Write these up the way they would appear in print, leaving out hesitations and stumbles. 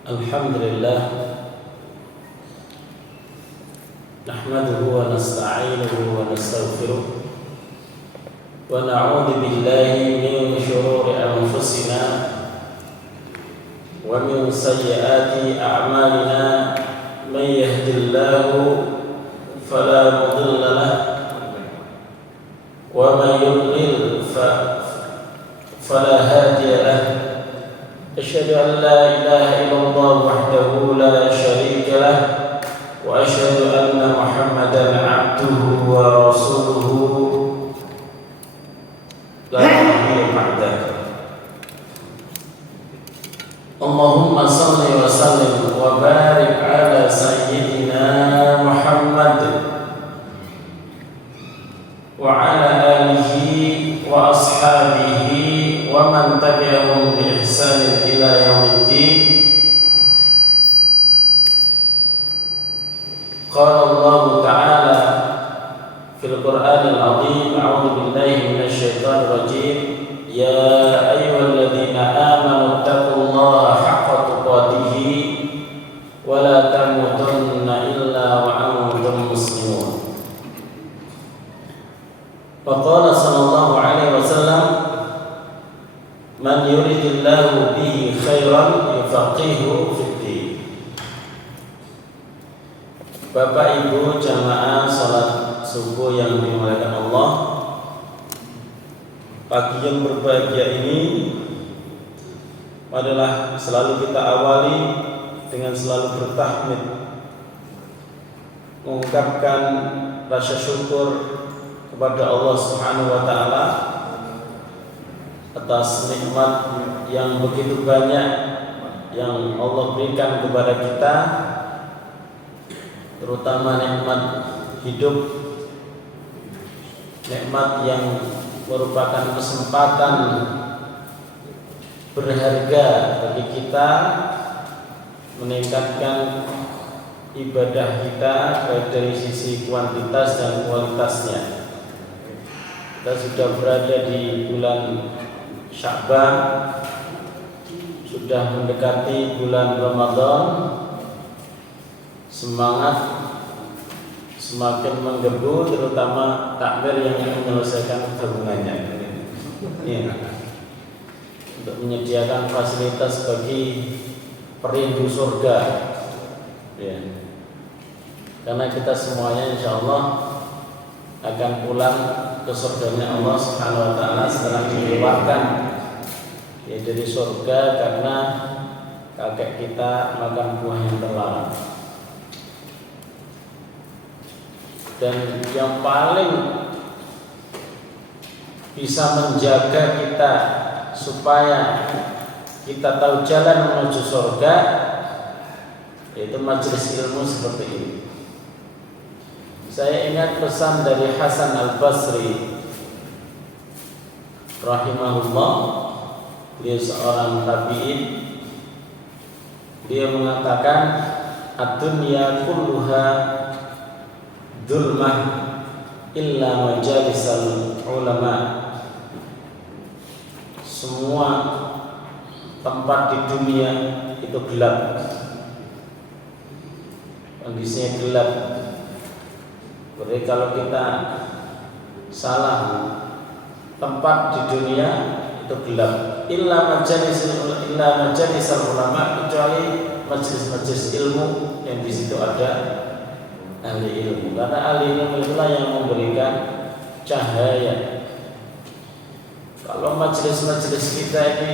Alhamdulillah nahmaduhu wa nasta'inuhu wa nastaghfiruh wa na'udzu billahi min shururi anfusina wa min sayyiati a'malina may yahdihillahu fala mudilla lahu wa may yudlil fala hadiya lahu. أشهد أن لا إله إلا الله وحده لا شريك له وأشهد أن محمدا عبده ورسوله لا نبي بعده. اللهم صل وسلم وبارك على سيدنا محمد وعلى آله وأصحابه ومن تبعهم بإحسان إلى يوم الدين. قال الله تعالى في القرآن العظيم: أعوذ بالله من الشيطان الرجيم. يا أيها الذين آمنوا اتقوا الله حق تقاته ولا تموتن إلا وأنتم مسلمون. وقال صلى الله عليه وسلم: Man yuridillahu bihi khairan yufaqihu fiddin. Bapak Ibu jamaah salat subuh yang dimuliakan Allah, pagi yang berbahagia ini adalah selalu kita awali dengan selalu bertahmid, mengungkapkan rasa syukur kepada Allah Subhanahu wa taala atas nikmat yang begitu banyak yang Allah berikan kepada kita, terutama nikmat hidup, nikmat yang merupakan kesempatan berharga bagi kita meningkatkan ibadah kita baik dari sisi kuantitas dan kualitasnya. Kita sudah berada di bulan Sya'ban, sudah mendekati bulan Ramadan. Semangat semakin menggebu, terutama takmir yang menyelesaikan tabungannya ya, untuk menyediakan fasilitas bagi perindu surga ya. Karena kita semuanya insyaallah akan pulang ke surganya Allah Subhanahu wa taala setelah dikeluarkan ya dari surga karena kakek kita makan buah yang terlarang. Dan yang paling bisa menjaga kita supaya kita tahu jalan menuju surga yaitu majelis ilmu seperti ini. Saya ingat pesan dari Hasan Al-Basri rahimahullah, dia seorang tabi'in. Dia mengatakan, ad-dunya kulluha dzulmah illa majalisal ulama. Semua tempat di dunia itu gelap, kondisinya gelap. Jadi kalau kita salah tempat di dunia itu gelap. Illa majalisal ulama, kecuali majelis-majelis ilmu yang di situ ada ahli ilmu. Karena ahli ilmu itulah yang memberikan cahaya. Kalau majelis-majelis kita ini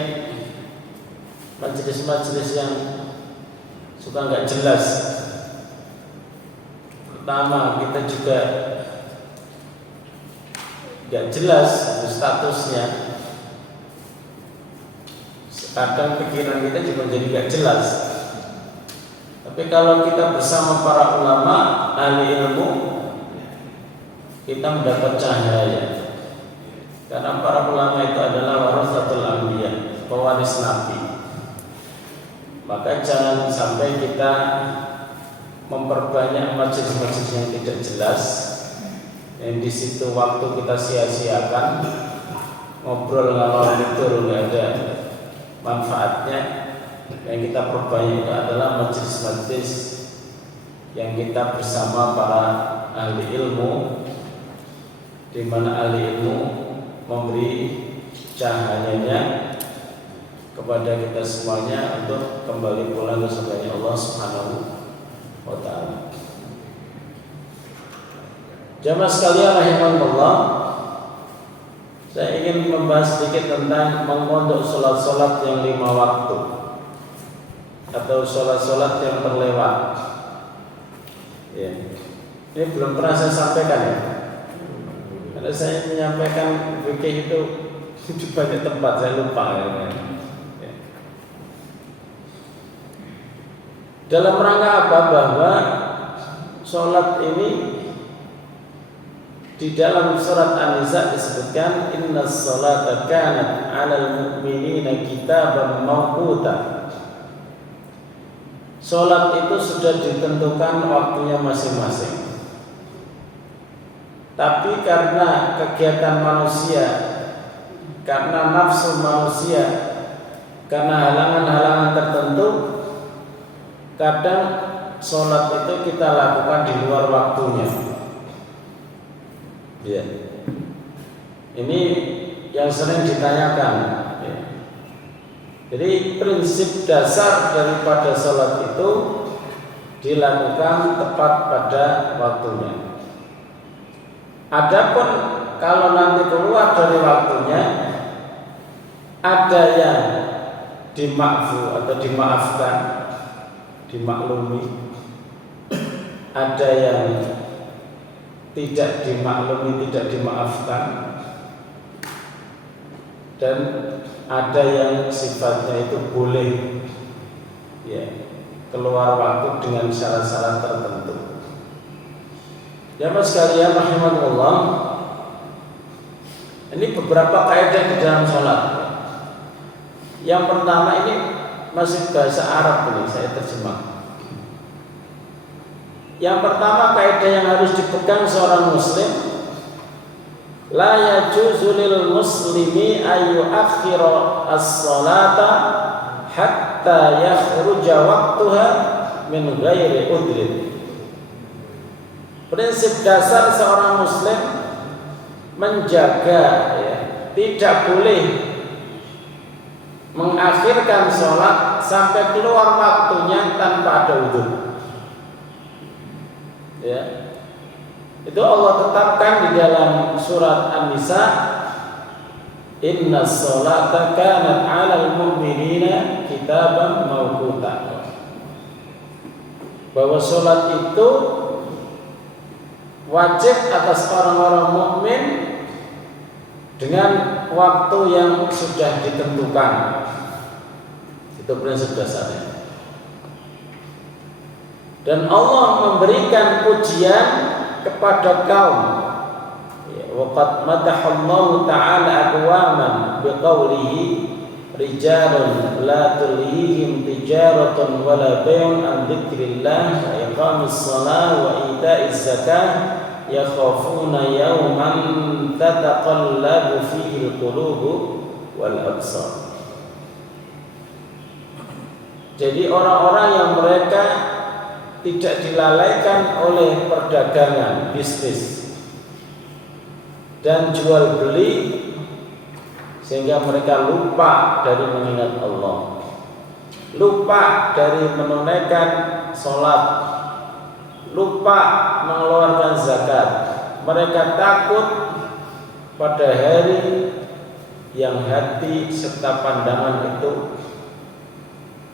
majelis-majelis yang suka nggak jelas. Pertama, kita juga gak jelas statusnya. Kadang pikiran kita juga jadi gak jelas. Tapi kalau kita bersama para ulama, ahli ilmu, kita mendapat cahaya. Karena para ulama itu adalah warasatul anbiya, pewaris nabi. Maka jangan sampai kita memperbanyak majelis-majelis yang tidak jelas, yang di situ waktu kita sia-siakan, ngobrol ngalor ngidul nggak ada manfaatnya. yang kita perbanyak itu adalah majelis-majelis yang kita bersama para ahli ilmu, di mana ahli ilmu memberi cahayanya kepada kita semuanya untuk kembali pulang ke surganya Allah Subhanahu wa taala. Jamaah sekalian rahimakumullah, saya ingin membahas sedikit tentang mengondok sholat-sholat yang 5 waktu atau sholat-sholat yang terlewat. Ya. Ini belum pernah saya sampaikan ya. Karena saya menyampaikan fikih itu di banyak tempat, saya lupa ya. Dalam rangka apa? Bahwa sholat ini di dalam surat An-Nisa disebutkan innas sholata kanat 'alal mu'minina kitaban mawquta. Sholat itu sudah ditentukan waktunya masing-masing. Tapi karena kegiatan manusia, karena nafsu manusia, karena halangan-halangan tertentu, kadang sholat itu kita lakukan di luar waktunya. Ya. Ini yang sering ditanyakan. Ya. Jadi prinsip dasar daripada sholat itu dilakukan tepat pada waktunya. Adapun kalau nanti keluar dari waktunya, ada yang dimakfu atau dimaafkan, dimaklumi, ada yang tidak dimaklumi, tidak dimaafkan, dan ada yang sifatnya itu boleh ya keluar waktu dengan syarat-syarat tertentu. Jamaah sekalian rahimakumullah, ini beberapa kaidah di dalam sholat. Yang pertama ini masih bahasa Arab ini saya terjemah. Yang pertama kaidah yang harus dipegang seorang muslim, la yajuzu lil muslimi ayu akhira as-salata hatta yakhruja waqtuha min ghairi udrin. Prinsip dasar seorang muslim menjaga ya, tidak boleh mengakhirkan sholat sampai keluar waktunya tanpa ada udzur. Ya. Itu Allah tetapkan di dalam surat An-Nisa, innas sholata kanat 'alal mu'minina kitaban mawquta. Bahwa sholat itu wajib atas orang-orang mukmin dengan waktu yang sudah ditentukan. Itu prinsip dasarnya. Dan Allah memberikan pujian kepada kaum. Waqad madahallahu ta'ala aqwaman biqaulihi rijalun la tulhihim tijaratun wala bay'un an dzikrillah wa iqamis shalah wa ita'iz zakah yakhafuna yawman tataqallabu fihi al-qulubu wal absar. Jadi orang-orang yang mereka tidak dilalaikan oleh perdagangan, bisnis dan jual beli, sehingga mereka lupa dari mengingat Allah, lupa dari menunaikan sholat, lupa mengeluarkan zakat. Mereka takut pada hari yang hati serta pandangan itu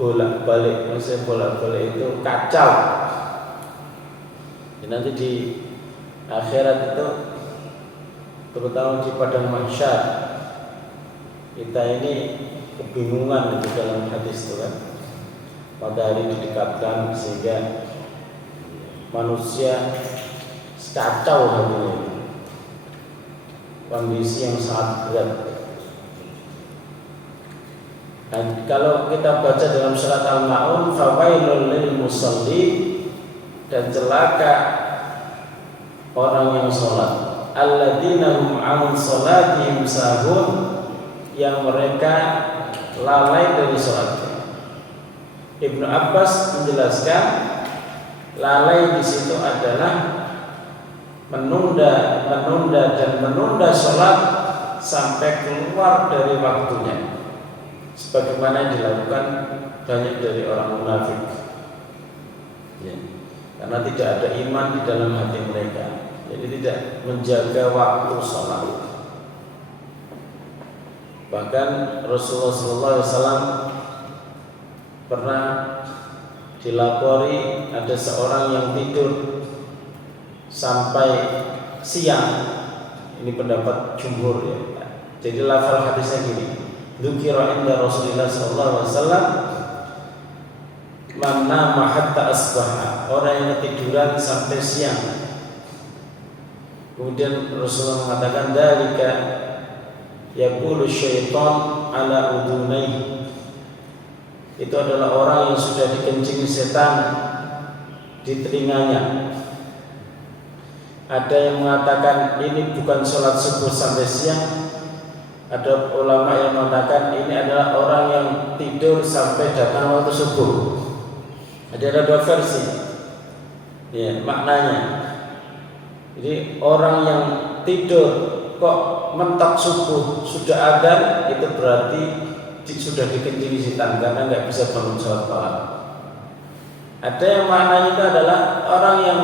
bolak-balik, maksudnya bolak-balik itu kacau. Jadi nanti di akhirat itu, terutama di padang mahsyar, kita ini kebingungan di dalam hadis itu kan. Matahari didekatkan sehingga manusia kacau hatinya, kondisi yang sangat berat. Dan kalau kita baca dalam surat Al-Ma'un, fawailul lil musalli, dan celaka orang yang sholat, alladzina hum 'an sholatihim sahun, yang mereka lalai dari sholatnya. Ibnu Abbas menjelaskan lalai di situ adalah menunda sholat sampai keluar dari waktunya, sebagaimana yang dilakukan banyak dari orang munafik, ya. Karena tidak ada iman di dalam hati mereka, jadi tidak menjaga waktu sholat. Bahkan Rasulullah SAW pernah dilapori ada seorang yang tidur sampai siang. Ini pendapat jumhur, ya. Jadi lafal hadisnya gini: dzukira inda Rasulillah sallallahu alaihi wasallam man nama hatta asbaha, orang yang ketiduran sampai siang. Kemudian Rasulullah mengatakan dzalika yaqulu syaitan ala udunai, itu adalah orang yang sudah dikencingi setan di telinganya. Ada yang mengatakan ini bukan sholat subuh sampai siang. Ada ulama yang mengatakan ini adalah orang yang tidur sampai datang waktu subuh. Ada dua versi, ya, maknanya. Jadi orang yang tidur kok mentok subuh sudah adzan, itu berarti sudah dikencingi setan karena nggak bisa bangun sholat malam. Ada yang maknanya itu adalah orang yang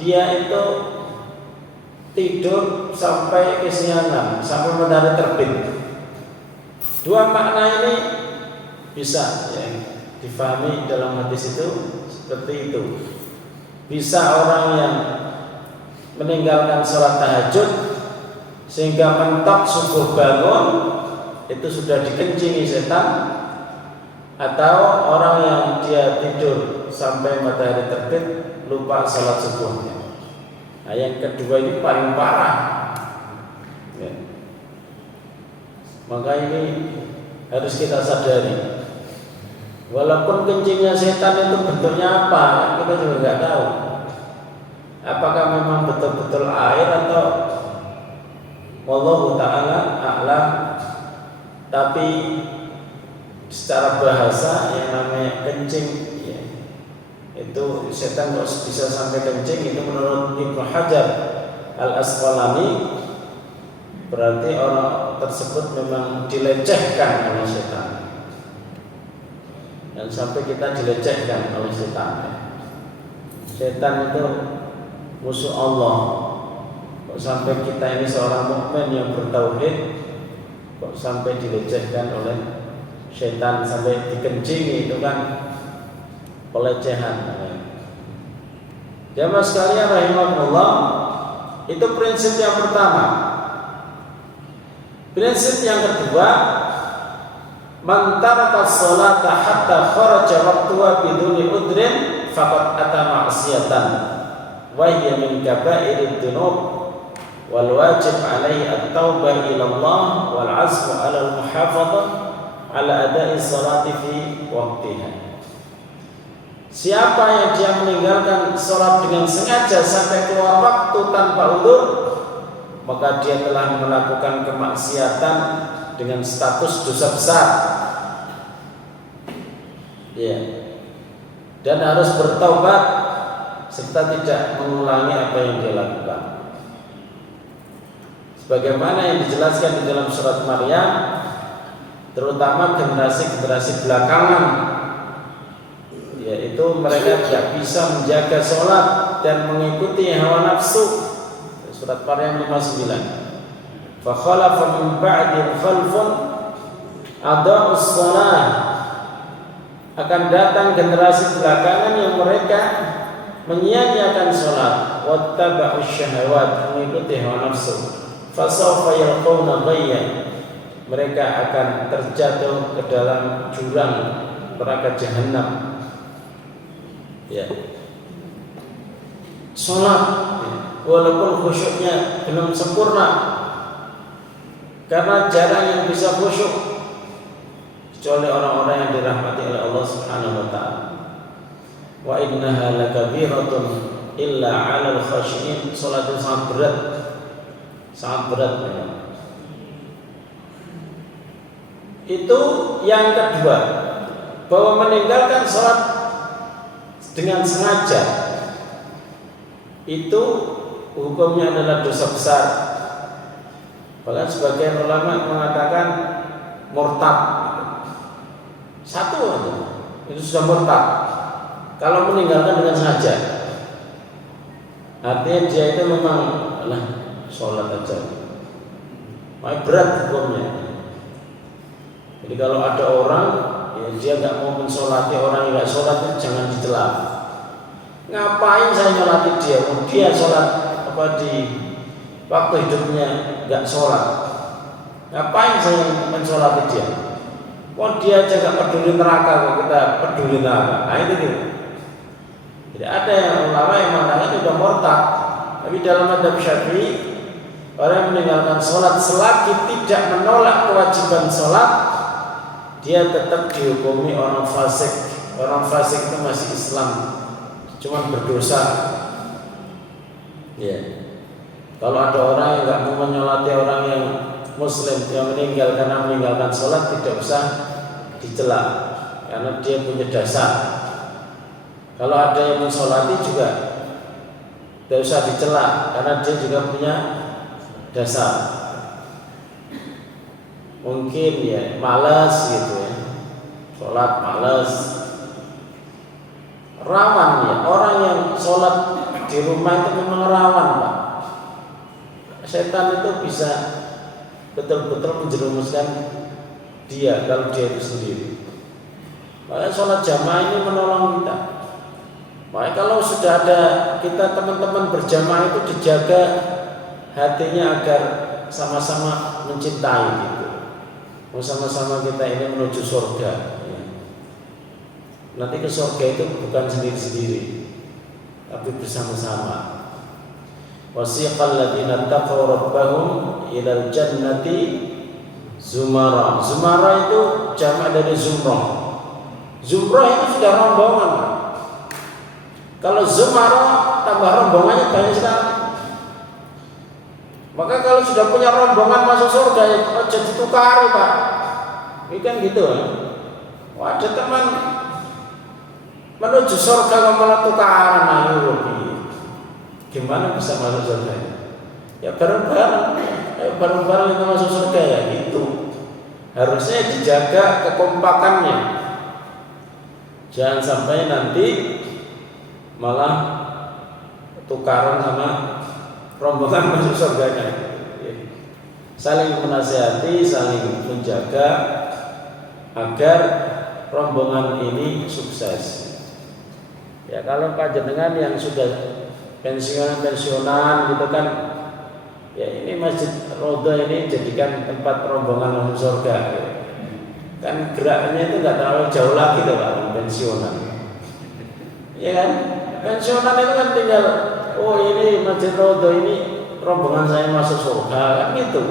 dia itu tidur sampai kesiangan, sampai matahari terbit. Dua makna ini bisa, ya, difahami dalam hadis itu seperti itu. Bisa orang yang meninggalkan sholat tahajud sehingga mentok subuh bangun, itu sudah dikencingi setan. Atau orang yang dia tidur sampai matahari terbit lupa sholat subuhnya. Nah, yang kedua ini paling parah, ya. Maka ini harus kita sadari. Walaupun kencingnya setan itu bentuknya apa, kita juga nggak tahu. Apakah memang betul-betul air atau wallahu ta'ala a'lam. Tapi secara bahasa yang namanya kencing, ya, itu setan kok bisa sampai kencing, itu menurut Ibnu Hajar Al-Asqalani berarti orang tersebut memang dilecehkan oleh setan. Dan sampai kita dilecehkan oleh setan. Setan itu musuh Allah. Kok sampai kita ini seorang mukmin yang bertauhid kok sampai dilecehkan oleh setan, sampai dikencingi, itu kan pelecehan. Jamaah sekalian rahimahullah, itu prinsip yang pertama. Prinsip yang kedua, man taraka sholata hatta kharaja waqtuha biduni udrin faqad ata ma'siyatan wa hiya min kaba'irid dzunub wal wajib alaihi at-taubah ila Allah wal 'azmu 'ala al-muhafadzah 'ala ada'i sholati fi waqtiha. Siapa yang dia meninggalkan sholat dengan sengaja sampai keluar waktu tanpa udzur, maka dia telah melakukan kemaksiatan dengan status dosa besar, ya, dan harus bertaubat serta tidak mengulangi apa yang dia lakukan. Sebagaimana yang dijelaskan di dalam surat Maryam, terutama generasi-generasi belakangan, yaitu mereka tidak bisa menjaga sholat dan mengikuti hawa nafsu. Surat Maryam 59. Fa khalafa min ba'di khalfun adaa'us shalah, akan datang generasi belakangan yang mereka menyia-nyiakan sholat, wattaba'us syahawat, mengikuti hawa nafsu. Fa sawfa yalqawna ghayya, mereka akan terjatuh ke dalam jurang neraka jahanam. Ya. Sholat, ya, walaupun khusyuknya belum sempurna, karena jarang yang bisa khusyuk kecuali orang-orang yang dirahmati oleh Allah Subhanahu wa taala. Wa innaha lakabiratun illa 'alal khashiyin. Salat itu sangat berat. Sangat berat, ya. Itu yang kedua. bahwa meninggalkan sholat dengan sengaja itu hukumnya adalah dosa besar. Bahkan sebagian ulama mengatakan murtad. Satu aja itu sudah murtad kalau meninggalkan dengan sengaja. Artinya dia itu memang sholat aja, berat hukumnya. Jadi kalau ada orang dia nggak mau mensolati orang yang nggak sholat itu jangan dicela. Ngapain saya nyolati dia? Dia sholat di waktu hidupnya nggak sholat. Ngapain saya mensolati dia? Dia aja nggak peduli neraka, kok kita peduli neraka. Nah itu dia. Jadi ada yang ulama yang mengatakan itu murtad. Tapi dalam mazhab Syafi'i, orang yang meninggalkan sholat selagi tidak menolak kewajiban sholat, dia tetap dihukumi orang fasik. Orang fasik itu masih Islam, cuma berdosa. Ya. Kalau ada orang yang nggak mau menyolati orang yang Muslim yang meninggal karena meninggalkan sholat, tidak usah dicela karena dia punya dasar. Kalau ada yang mensolati juga tidak usah dicela karena dia juga punya dasar. Mungkin ya malas gitu ya, sholat malas. Rawan ya, orang yang sholat di rumah itu memang rawan Pak. Setan itu bisa betul-betul menjerumuskan dia kalau dia itu sendiri. Makanya sholat jamaah ini menolong kita. Makanya kalau sudah ada kita teman-teman berjamaah itu dijaga hatinya agar sama-sama mencintai gitu. Sama-sama kita ini menuju surga. Nanti ke surga itu bukan sendiri-sendiri, tapi bersama-sama. Wasiqal ladzina taqaw rabbahum ilal jannati zumara. Zumara itu jamak dari zumrah. Zumrah itu sudah rombongan. Kalau zumara tambah rombongannya banyak sekali. Maka kalau sudah punya rombongan masuk surga ya jadi tukari Pak. Ini kan gitu ya. Ada teman menuju surga kok malah tukaran ayo. Gimana bisa masuk surga? Ya bareng-bareng kita masuk surga ya gitu. Harusnya dijaga kekompakannya. Jangan sampai nanti malah tukaran sama rombongan masuk surganya. Saling menasihati, saling menjaga agar rombongan ini sukses. Ya kalau panjenengan yang sudah pensiunan gitu kan, ya ini Masjid Roda ini jadikan tempat rombongan masuk surga. Kan geraknya itu nggak terlalu jauh lagi tuh Pak, pensiunan. Ya kan? Pensiunan itu kan tinggal, oh ini Masjid Roda ini rombongan saya masuk surga kan gitu.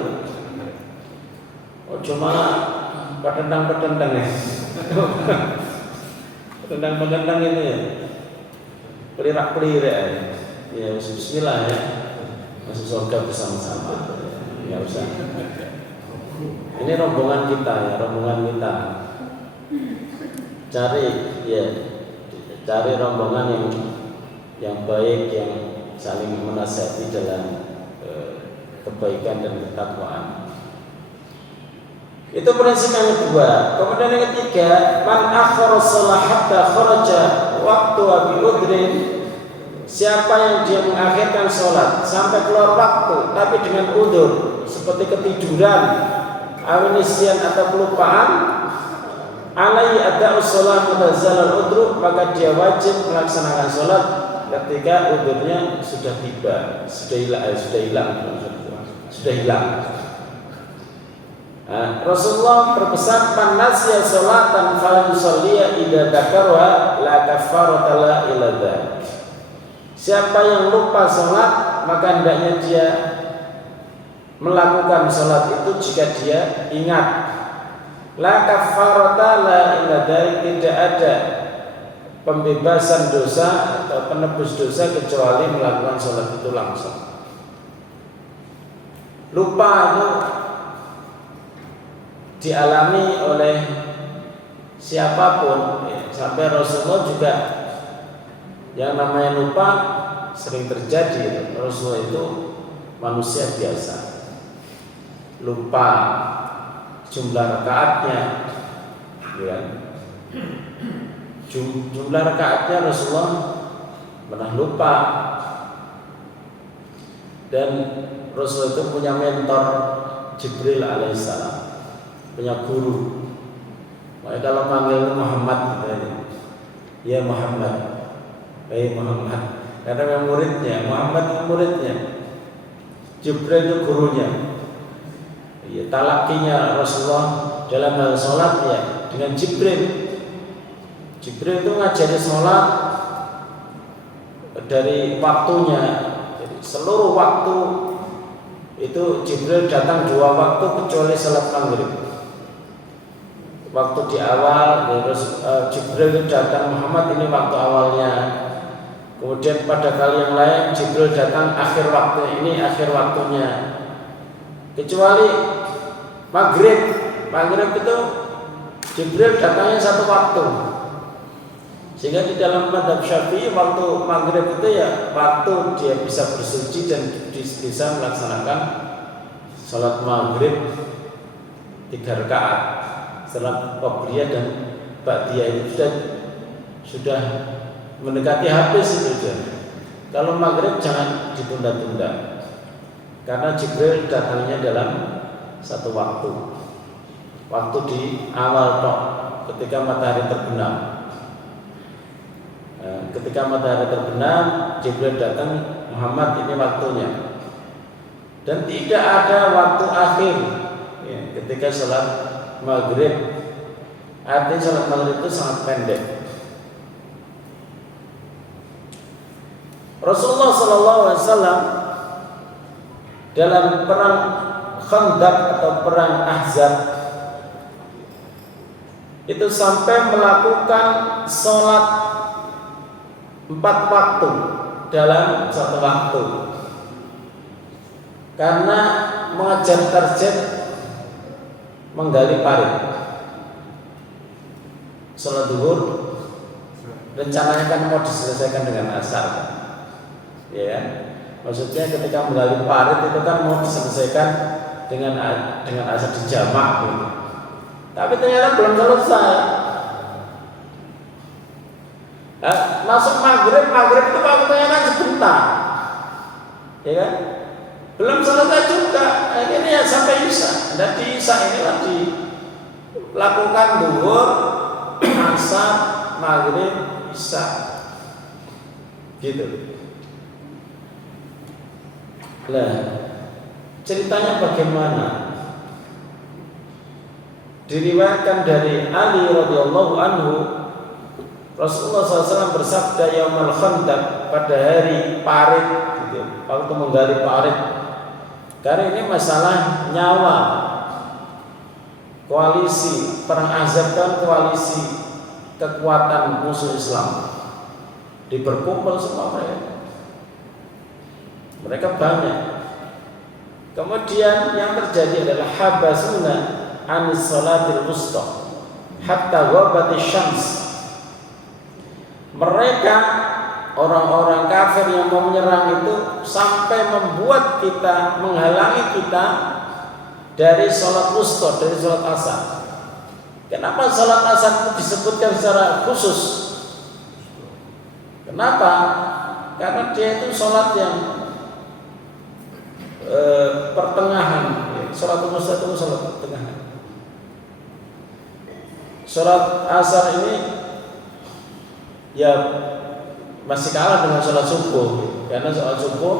Oh cuma petendang-petendang ya. Petendang-petendang itu ya. Pelirak-pelirak ya. Bismillah ya. Masuk surga bersama-sama. Ya usah. Ini rombongan kita ya, rombongan kita. Cari rombongan yang baik, yang saling menasihati dalam kebaikan dan ketakwaan. Itu prinsip yang kedua. Kemudian yang ketiga, man akhara shalah hatta kharaja waktu abi udrin. Siapa yang dia mengakhirkan sholat sampai keluar waktu tapi dengan udzur seperti ketiduran, awinisyan atau kelupaan, alaihi ada'us shalah mutazalal udru, maka dia wajib melaksanakan sholat ketika udzurnya sudah tiba, sudah hilang. Nah, Rasulullah berpesan man nasiya sholatan falyusalliha idza dzakaraha la kafarata la illa dzalik. Siapa yang lupa sholat maka hendaknya dia melakukan sholat itu jika dia ingat. La kafarata la illa dzalik, tidak ada pembebasan dosa atau penebus dosa kecuali melakukan sholat itu langsung. Lupa itu dialami oleh siapapun sampai Rasulullah juga yang namanya lupa sering terjadi. Rasulullah itu manusia biasa, lupa jumlah rakaatnya, ya. Jumlah rakaatnya Rasulullah pernah lupa. Dan Rasulullah itu punya mentor Jibril alaihissalam, punya guru. Makanya kalau manggil Muhammad gitu, ya Muhammad, Muhammad, karena yang muridnya, Muhammad itu muridnya, Jibril itu gurunya. Ya, talakinya Rasulullah dalam hal sholat ya dengan Jibril. Jibril itu ngajari sholat dari waktunya, jadi seluruh waktu itu Jibril datang 2 waktu kecuali sholat maghrib. Waktu di awal terus Jibril datang, Muhammad ini waktu awalnya. Kemudian pada kali yang lain Jibril datang akhir waktu, ini akhir waktunya. Kecuali maghrib itu Jibril datangnya 1 waktu. Sehingga di dalam mazhab Syafi'i waktu maghrib itu ya waktu dia bisa bersuci dan bisa melaksanakan sholat maghrib 3 rakaat. Salat qobliyah dan ba'diyah itu sudah mendekati habis itu saja. Kalau maghrib jangan ditunda-tunda, karena Jibril datangnya dalam 1 waktu di awal tok, ketika matahari terbenam. Ketika matahari terbenam, Jibril datang, Muhammad ini waktunya. Dan tidak ada waktu akhir ya, ketika sholat maghrib. Artinya sholat maghrib itu sangat pendek. Rasulullah SAW dalam perang Khandaq atau perang Ahzab itu sampai melakukan sholat 4 waktu dalam 1 waktu, karena mengejar target menggali parit. Sholat zuhur rencananya kan mau diselesaikan dengan asar, ya. Maksudnya ketika menggali parit itu kan mau diselesaikan dengan asar dijamak gitu. Tapi ternyata belum selesai. Masuk maghrib itu waktunya kan sebentar, ya kan? Belum selesai juga. Akhirnya sampai isya. Dan di isya inilah dilakukan zuhur, asar, maghrib, isya, gitu. Nah, ceritanya bagaimana? Diriwayatkan dari Ali radhiyallahu anhu, Rasulullah SAW bersabda Yaumul Khandaq, pada hari parit gitu, waktu menggali parit. Karena ini masalah nyawa. Koalisi perang Ahzab kan koalisi kekuatan musuh Islam, diberkumpul semua mereka banyak. Kemudian yang terjadi adalah habasuna anis salatil wusta hatta ghabatis syams. Mereka orang-orang kafir yang mau menyerang itu sampai membuat kita, menghalangi kita dari sholat wusta, dari sholat asar. Kenapa sholat asar itu disebutkan secara khusus? Kenapa? Karena dia itu sholat yang pertengahan. Sholat wusta itu sholat pertengahan. Sholat asar ini ya masih kalah dengan sholat subuh, karena sholat subuh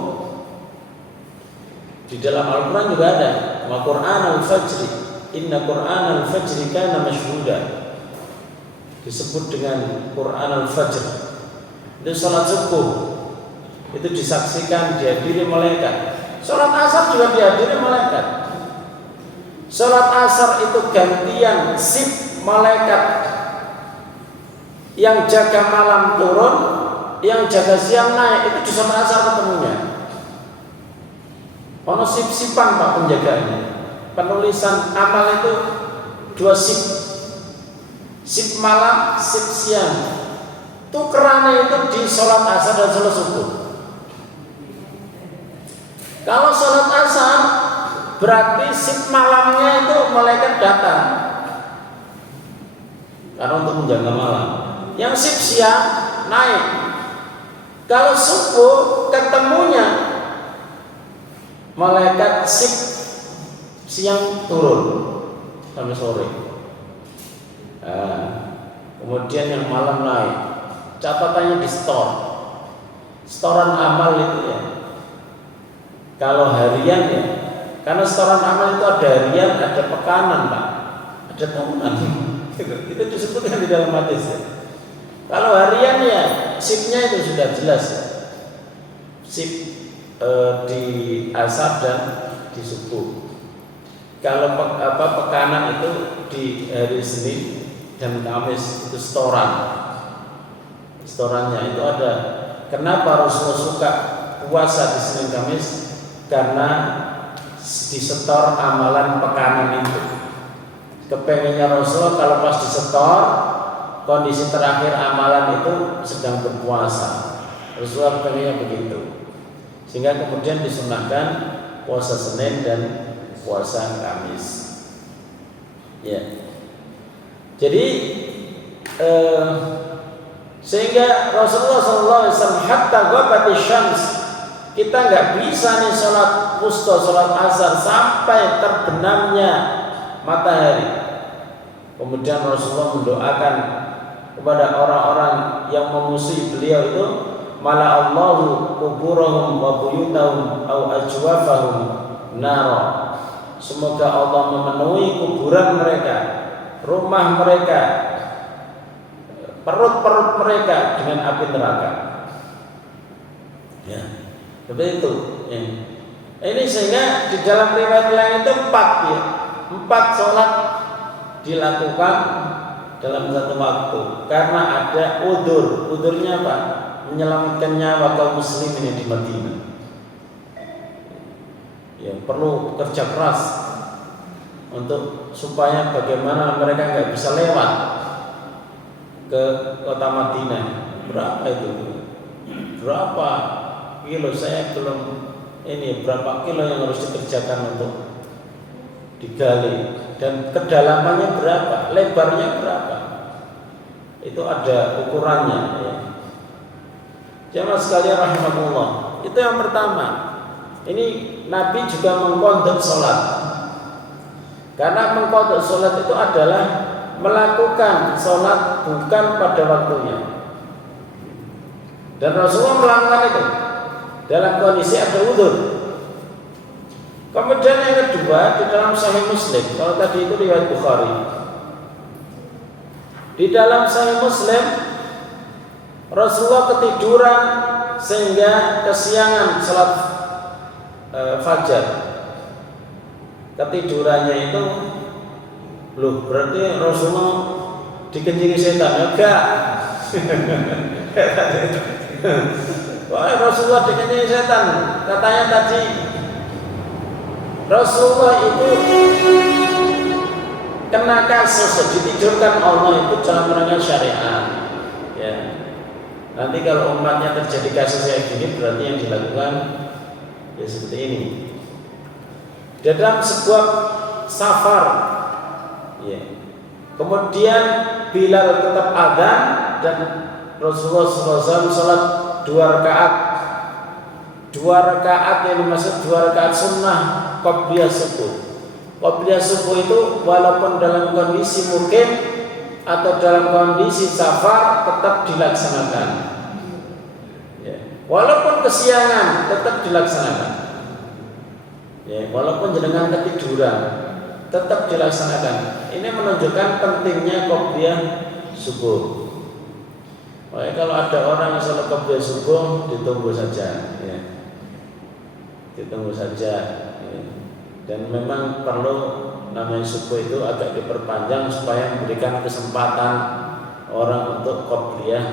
di dalam Al-Quran juga ada, wa Qur'an al-fajri, inna Qur'an al-fajri kana mashhuda, disebut dengan Qur'an al-fajr. Itu sholat subuh, itu disaksikan, dihadiri malaikat. Sholat asar juga dihadiri malaikat. Sholat asar itu gantian sip malaikat yang jaga malam turun, yang jaga siang naik. Itu di sholat asar ketemunya. Ono sip-sipan Pak penjaganya. Penulisan amal itu 2 sip. Sip malam, sip siang. Tukerannya itu di sholat asar dan sholat subuh. Kalau sholat asar berarti sip malamnya itu malaikat datang karena untuk menjaga malam. Yang sip siang naik. Kalau subuh ketemunya malaikat sip siang turun sampai sore. Kemudian yang malam naik. Catatannya di setoran amal itu ya. Kalau harian ya, karena setoran amal itu ada harian, ada pekanan Pak, ada tahunan. Itu disebutkan di dalam hadis ya. Kalau harian ya, sipnya itu sudah jelas ya. Sip di asar dan di subuh. Kalau pekanan itu di hari Senin dan Kamis itu setorannya itu ada. Kenapa Rasulullah suka puasa di Senin Kamis? Karena disetor amalan pekanan itu. Kepengennya Rasulullah kalau pas disetor kondisi terakhir amalan itu sedang berpuasa. Rasulullah pengennya begitu. Sehingga kemudian disunahkan puasa Senin dan puasa Kamis. Ya. Jadi sehingga Rasulullah SAW hatta ghabati syams, kita nggak bisa nih sholat wusta, sholat asar sampai terbenamnya matahari. Kemudian Rasulullah mendoakan kepada orang-orang yang memusuhi beliau itu, mala Allahu kuburahum wa buyutahum au ajwafahum nara. Semoga Allah memenuhi kuburan mereka, rumah mereka, perut-perut mereka dengan api neraka. Ya, seperti itu. Ya. Ini sehingga di dalam riwayat lain itu 4 sholat dilakukan dalam satu waktu karena ada udzur. Udzurnya apa? Menyelamatkan nyawa kaum muslimin di Madinah. Ya, perlu kerja keras untuk supaya bagaimana mereka nggak bisa lewat ke kota Madinah. Berapa itu? Berapa kilo? Saya belum ini berapa kilo yang harus dikerjakan untuk digali dan kedalamannya berapa, lebarnya berapa? Itu ada ukurannya. Ya. Jamaah sekalian rahimahullah. Itu yang pertama. Ini Nabi juga mengqadha sholat. Karena mengqadha sholat itu adalah melakukan sholat bukan pada waktunya. Dan Rasulullah melakukan itu dalam kondisi ada udzur. Kemudian yang kedua di dalam Sahih Muslim. Kalau tadi itu riwayat Bukhari. Di dalam Sahih Muslim Rasulullah ketiduran sehingga kesiangan sholat fajar. Ketidurannya itu loh, berarti Rasulullah dikencingi setan? Enggak. Wah, Rasulullah dikencingi setan. Katanya tadi Rasulullah itu kena kasus ditidurkan Allah itu dalam rangka syariat. Ya. Nanti kalau umatnya terjadi kasus kayak gini berarti yang dilakukan ya seperti ini. Dalam sebuah safar, ya. Kemudian Bilal tetap adzan dan Rasulullah SAW sholat 2 rakaat. 2 rakaat yang dimaksud 2 rakaat sunnah qabliyah subuh. Qabliyah subuh itu walaupun dalam kondisi mukim atau dalam kondisi safar tetap dilaksanakan. Ya. Walaupun kesiangan tetap dilaksanakan. Ya, walaupun jenengan ketiduran tetap dilaksanakan. Ini menunjukkan pentingnya qabliyah subuh. Makanya kalau ada orang yang sholat qabliyah subuh ditunggu saja. Ya. Ditunggu saja. Ya. Dan memang perlu namanya subuh itu agak diperpanjang supaya memberikan kesempatan orang untuk qabliyah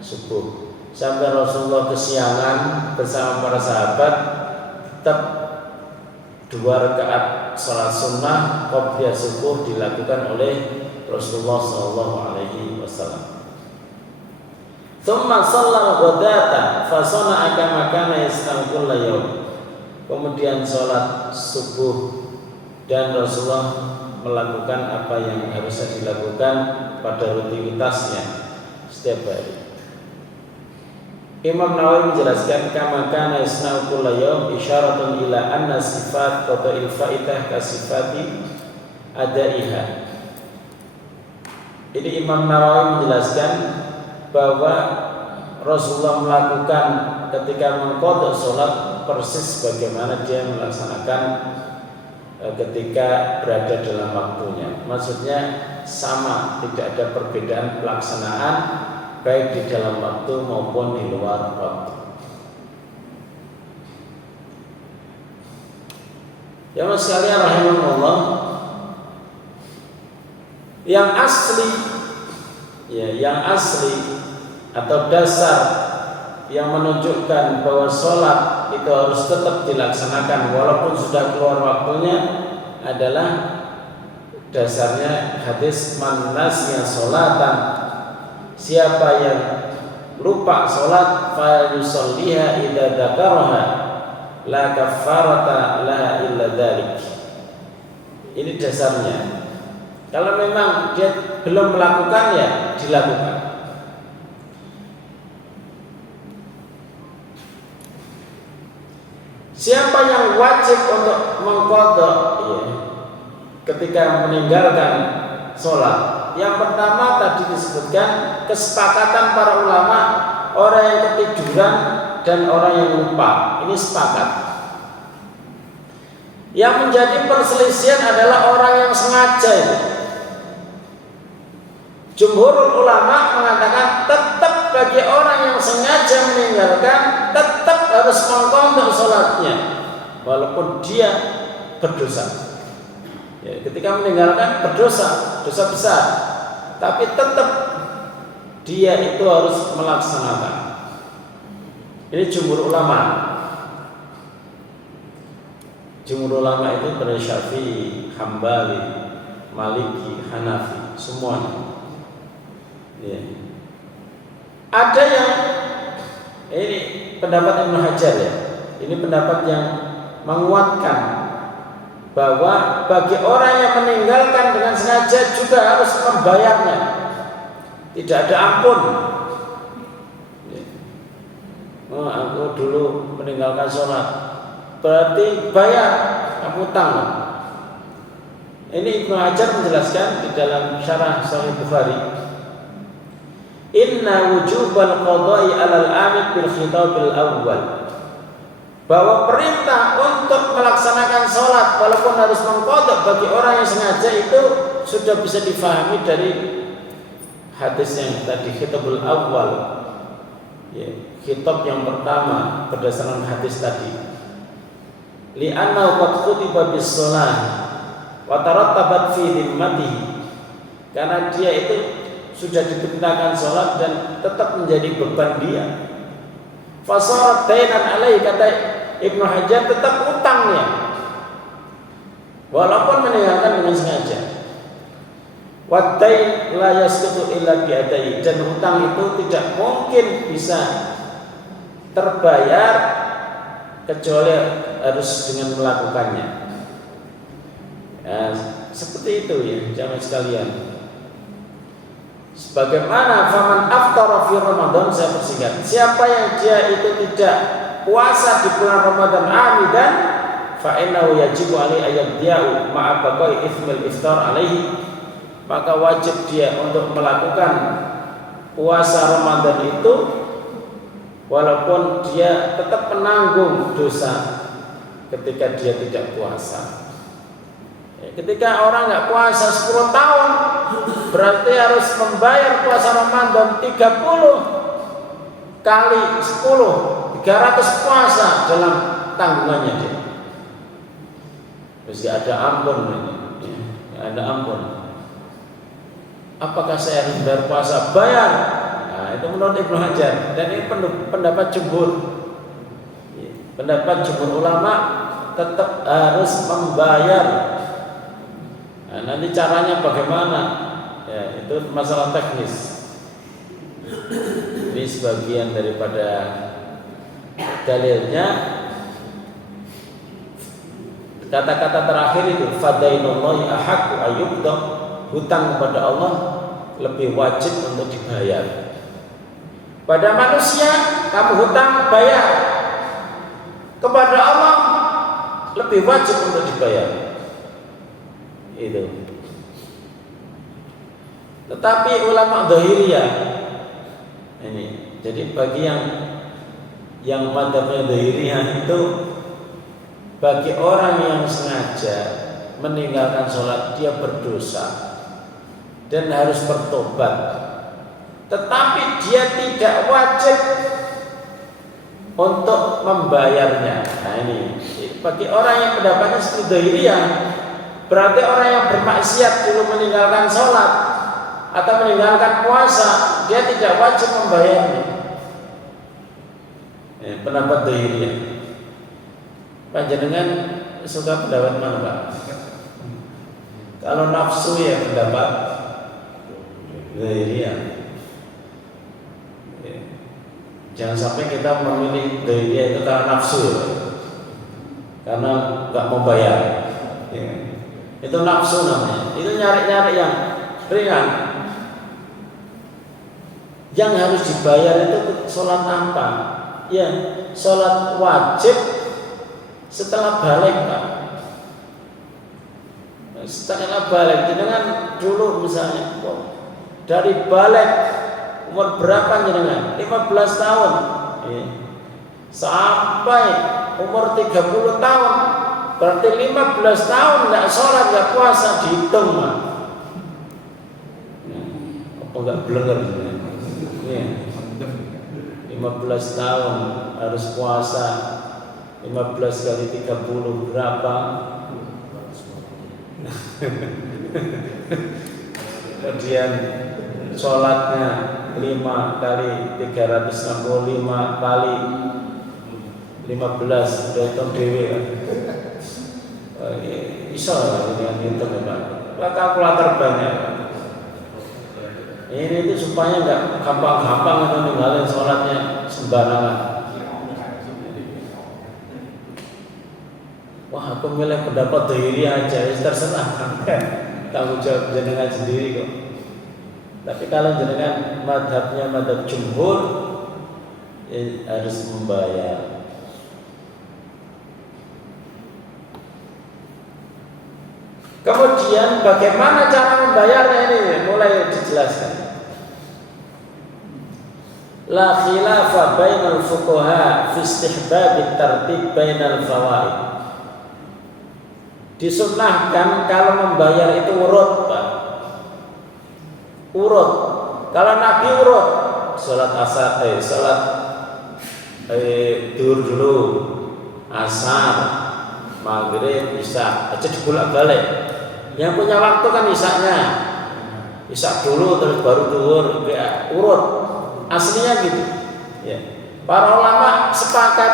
subuh. Sampai Rasulullah kesiangan bersama para sahabat tetap 2 rakaat sholat sunnah qabliyah subuh dilakukan oleh Rasulullah sallallahu alaihi wasallam. Tsumma shallal ghadata fa sana'a kama kana yasna'u kulla yawm. Kemudian sholat subuh dan Rasulullah melakukan apa yang harusnya dilakukan pada rutinitasnya setiap hari. Imam Nawawi menjelaskan kama kana yasna'u kulla yawm isyaratun ila anna sifat qada'il fa'idah ka sifati adaiha. Ini Imam Nawawi menjelaskan bahwa Rasulullah melakukan ketika mengqadha salat persis bagaimana dia melaksanakan ketika berada dalam waktunya. Maksudnya sama, tidak ada perbedaan pelaksanaan baik di dalam waktu maupun di luar waktu. Ya mas sekalian rahimahullah, yang asli atau dasar yang menunjukkan bahwa sholat itu harus tetap dilaksanakan walaupun sudah keluar waktunya adalah dasarnya hadis man nasiya sholatan, siapa yang lupa sholat fa yusalliha idza dzakaraha la kaffarata laha illa dzalik. Ini dasarnya. Kalau memang dia belum melakukannya, dilakukan. Siapa yang wajib untuk mengqadha ketika meninggalkan sholat? Yang pertama tadi disebutkan kesepakatan para ulama, orang yang ketiduran dan orang yang lupa. Ini sepakat. Yang menjadi perselisihan adalah orang yang sengaja. Jumhurul ulama mengatakan tetap bagi orang yang sengaja meninggalkan tetap harus mengqadha sholatnya walaupun dia berdosa. Ya, ketika meninggalkan berdosa, dosa besar, tapi tetap dia itu harus melaksanakan. Ini jumhur ulama. Jumhur ulama itu dari Syafi'i, Hambali, Maliki, Hanafi, semuanya. Ya. Ada yang ini pendapat Ibnu Hajar ya. Ini pendapat yang menguatkan bahwa bagi orang yang meninggalkan dengan sengaja juga harus membayarnya. Tidak ada ampun. Oh, aku dulu meninggalkan sholat, berarti bayar, kamu utang. Ini Ibnu Hajar menjelaskan di dalam syarah Sahih Bukhari. Inna wujubal qada'i 'alal amid bil khitabil awwal. Bahwa perintah untuk melaksanakan sholat walaupun harus mengqadha bagi orang yang sengaja itu sudah bisa difahami dari hadis yang tadi khitabul awwal. Ya, khitab yang pertama berdasarkan hadis tadi. Li'annahu qad khutiba bis shalah wa tarattabat fi dhimmatihi. Karena dia itu sudah diperintahkan sholat dan tetap menjadi beban dia. Fasarat dainan alaihi, kata Ibnu Hajar, tetap utangnya walaupun meninggalkan dengan sengaja. Wadain la yasqutu illa bi'adai, dan utang itu tidak mungkin bisa terbayar kecuali harus dengan melakukannya. Ya, seperti itu ya jamaah sekalian. Sebagaimana faman aftara fi Ramadan, saya persingkat, siapa yang dia itu tidak puasa di bulan Ramadan amidan, fa innahu yajibu alaihi ayyadiyau ma'a baqai itsmil iftar alaihi, maka wajib dia untuk melakukan puasa Ramadan itu walaupun dia tetap menanggung dosa ketika dia tidak puasa. Ketika orang nggak puasa 10 tahun, berarti harus membayar puasa Ramadan 30 kali 10, 300 puasa dalam tanggungannya dia. Terus ada ampun ini, ada ampun. Apakah saya harus bayar puasa? Bayar. Nah, itu menurut Ibnu Hajar, dan ini pendapat jumhur. Pendapat jumhur ulama tetap harus membayar. Nah, nanti caranya bagaimana? ya, itu masalah teknis. Ini sebagian daripada dalilnya. Kata-kata terakhir itu fadainullahi ahaqqu ayyuqda, hutang kepada Allah lebih wajib untuk dibayar. Pada manusia kamu hutang bayar, kepada Allah lebih wajib untuk dibayar. Itu. Tetapi ulama Dhahiriyah ini, jadi bagi yang madzhabnya Dhahiriyah itu, bagi orang yang sengaja meninggalkan sholat dia berdosa dan harus bertobat, tetapi dia tidak wajib untuk membayarnya. Nah ini bagi orang yang pendapatnya seperti Dhahiriyah, berarti orang yang bermaksiat dulu meninggalkan sholat atau meninggalkan puasa, dia tidak wajib membayarnya. Pendapat Dhahiriyah. Panjenengan suka pendapat mana, Pak? Kalau nafsu ya pendapat Dhahiriyah. Jangan sampai kita memilih Dhahiriyah itu karena nafsu ya. Karena nggak mau bayar. Itu nafsu namanya. Itu nyari-nyari yang ringan. Yang harus dibayar itu sholat apa? Ya, sholat wajib setelah balik, Pak. Setelah balik, dengan dulu misalnya dari balik umur berapa jenengan? 15 tahun sampai umur 30 tahun, berarti 15 tahun nggak sholat, nggak puasa, dihitung, Pak. Apa nggak belenger? 15 tahun harus puasa, 15 kali 30 berapa? Kemudian sholatnya 5 kali 365 kali 15, hitung dewe kan? Iso dengan hitung ya Pak. Kalkulator banyak. Ini itu supaya nggak gampang-gampang itu ninggalin sholatnya sembarangan. Wah, aku milih pendapat Dhahiriyah aja, terserah. Tanggung jawab jenengan sendiri kok. Tapi kalau jenengan madhabnya madhab jumhur, harus membayar. Kemudian bagaimana cara membayarnya ini mulai dijelaskan. La khilafa bainal fuqaha fi istihbab at-tartib bainal fawaid. Disunnahkan kalau membayar itu urut, Pak. Urut. Kalau Nabi urut, salat asar, salat duhur dulu, asar, maghrib, isya, aja dibolak-balik. Yang punya waktu kan isaknya, isak dulu terus baru duhur, ya, urut. Aslinya gitu. Ya. Para ulama sepakat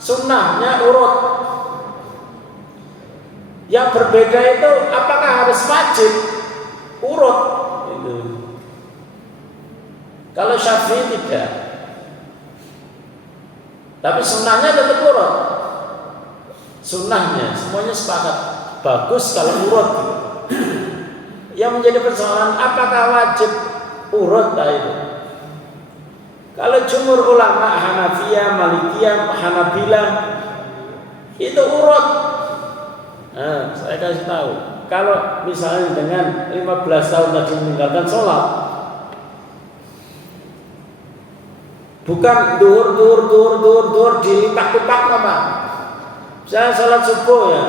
sunnahnya urut. Yang berbeda itu apakah harus wajib urut? Itu. Kalau Syafi'i tidak. Tapi sunnahnya tetap urut. Sunnahnya semuanya sepakat bagus kalau urut. Yang menjadi persoalan apakah wajib urut itu? Kalau jumhur ulama Hanafiyah, Malikiyah, Hanabilah itu urut. Nah, saya kasih tahu. Kalau misalnya dengan 15 tahun tadi meninggalkan sholat, bukan duhur dilipat-lipat nama. Saya sholat subuh ya,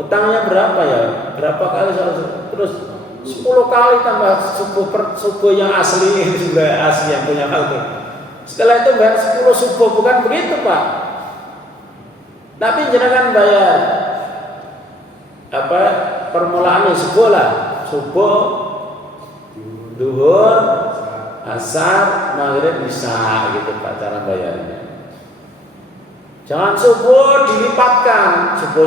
utangnya berapa ya? Berapa kali sholat subuh? Terus 10 kali tambah subuh yang asli juga asli yang punya waktu. Setelah itu bayar 10 subuh, bukan begitu Pak. Tapi jangan bayar permulaannya subuh lah, subuh, duhur, asar, maghrib, isya gitu Pak cara bayarnya. Jangan subuh dilipatkan, subuh.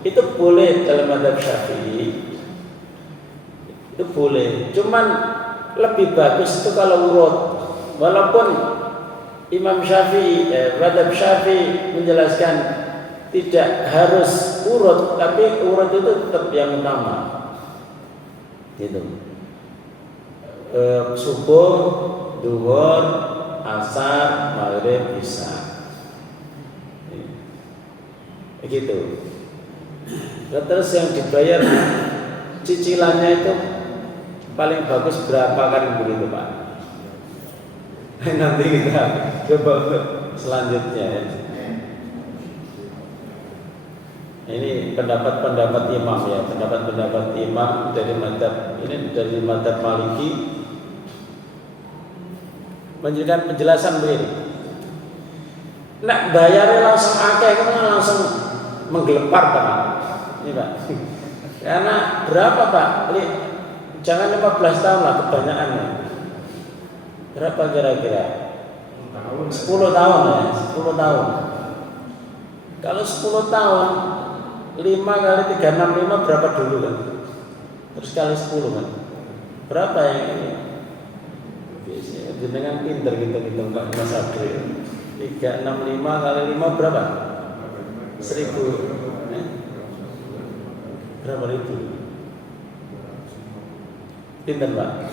Itu boleh dalam madhab Syafi'i. itu boleh. Cuman lebih bagus itu kalau urut. Walaupun Imam Syafi'i, Madhab Syafi'i menjelaskan tidak harus urut, tapi urut itu tetap yang utama. Gitu. Subuh, duhur, asar, maghrib, isya. Begitu. Terus yang dibayar cicilannya itu paling bagus berapa kan begitu Pak? Nanti kita coba selanjutnya ya. Ini pendapat-pendapat imam ya, pendapat-pendapat imam dari madhab ini dari madhab Maliki menjadikan penjelasan begini. Nak bayarnya langsung akeh kan langsung menggelepar Pak. Ini Pak. Karena berapa Pak? Jangan 15 tahun lah kebanyakannya. Berapa kira-kira? 10 tahun ya, 10 tahun. Kalau 10 tahun 5 kali 365 berapa dulu kan? Terus kali 10 kan? Berapa yang ini? Dengan pinter gitu Pak Mas Abdul. 365 kali 5 berapa? 1000. Berapa ribu? Pinter Pak?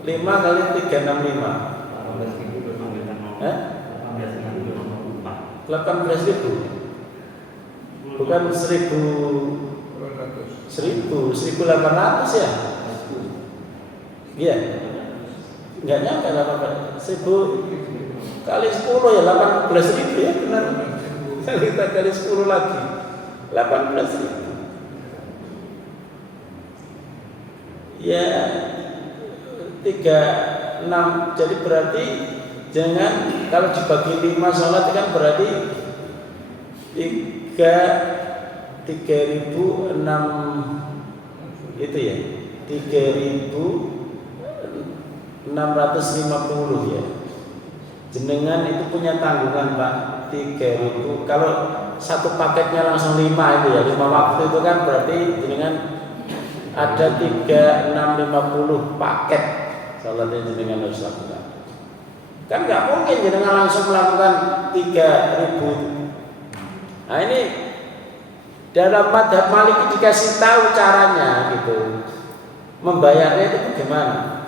5 kali 365 18.000. Bukan 1.800 ya? Iya. Enggak nyampe 1.000 kali 10 ya 18.000 ya benar. Kita kali 10 lagi 18.000. Ya 36. Jadi berarti jangan kalau dibagi 5 sholat kan berarti 3.006 itu ya 3.650 ya. Jenengan itu punya tanggungan Pak 3.000. Kalau satu paketnya langsung 5 itu ya 5 waktu itu kan berarti jenengan ada 3.650 paket salatnya jenengan harus lakukan. Kan nggak mungkin jenengan langsung melakukan 3.000. Nah ini dalam madhab Maliki dikasih tahu caranya gitu. Membayarnya itu bagaimana?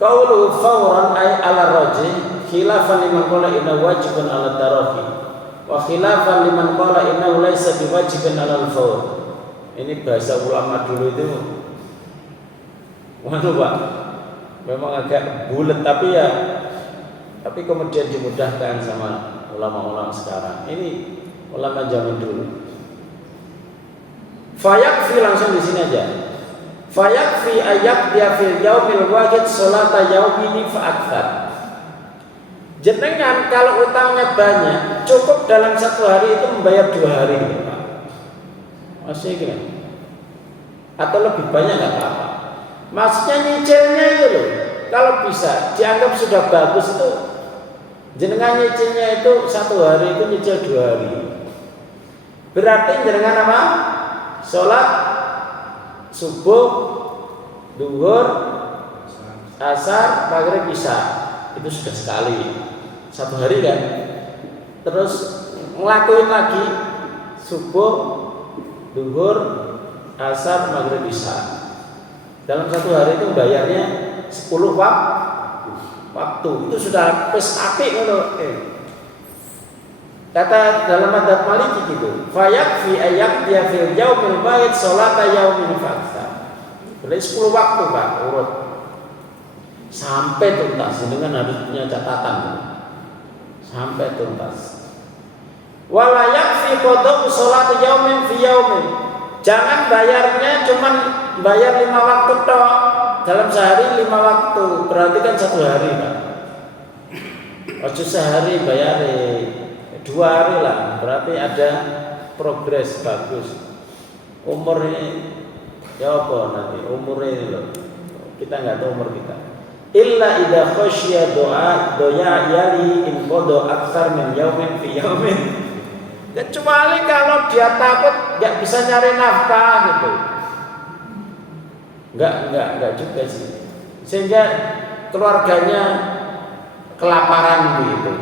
Qaulu fawran ay ala rajih khilafan liman qala inna wajibun ala tarafi wa khilafan liman qala inna laysa biwajibin ala al-fawr. Ini bahasa ulama dulu itu waduh Pak, memang agak bulat tapi kemudian dimudahkan sama ulama-ulama sekarang. Ini ulama zaman dulu. Fayakfi langsung di sini aja. Fayakfi ayak dia fil yaumil wahid sholata yaumini fa'akthar. Jenengan kalau utangnya banyak, cukup dalam satu hari itu membayar 2 hari. Maksudnya gimana? Atau lebih banyak nggak apa-apa. Maksudnya nyicilnya itu loh. Kalau bisa dianggap sudah bagus itu jenengan nyicilnya itu 1 hari itu nyicil 2 hari. Berarti jenengan apa? Sholat subuh, duhur, asar, maghrib, isya itu sudah sekali 1 hari kan. Terus ngelakuin lagi subuh, duhur, asar, maghrib, isya. Dalam 1 hari itu bayarnya 10 waktu. Itu sudah pes apik ngono. Kata dalam madhab Maliki gitu. Fayakfi ayak dia fil yaumil wahid sholata yaumin fa'akthar. Berarti 10 waktu Pak urut. Sampai tuntas dengan harus punya catatan. Sampai tuntas. Wala yakfi qada'u sholati yaumin fi yaumin. Jangan bayarnya cuman bayar 5 waktu tok. Dalam sehari 5 waktu. Berarti kan 1 hari Pak. Ojo sehari bayarin 2 hari lah, berarti ada progres bagus. Umur ini ya apa nanti umur ini loh, kita nggak tahu umur kita. Illa idza khasya doya yali in qada aktsar min yaumin fi yaumin. Kecuali kalau dia takut nggak bisa nyari nafkah gitu. Enggak juga sih. Sehingga keluarganya kelaparan gitu.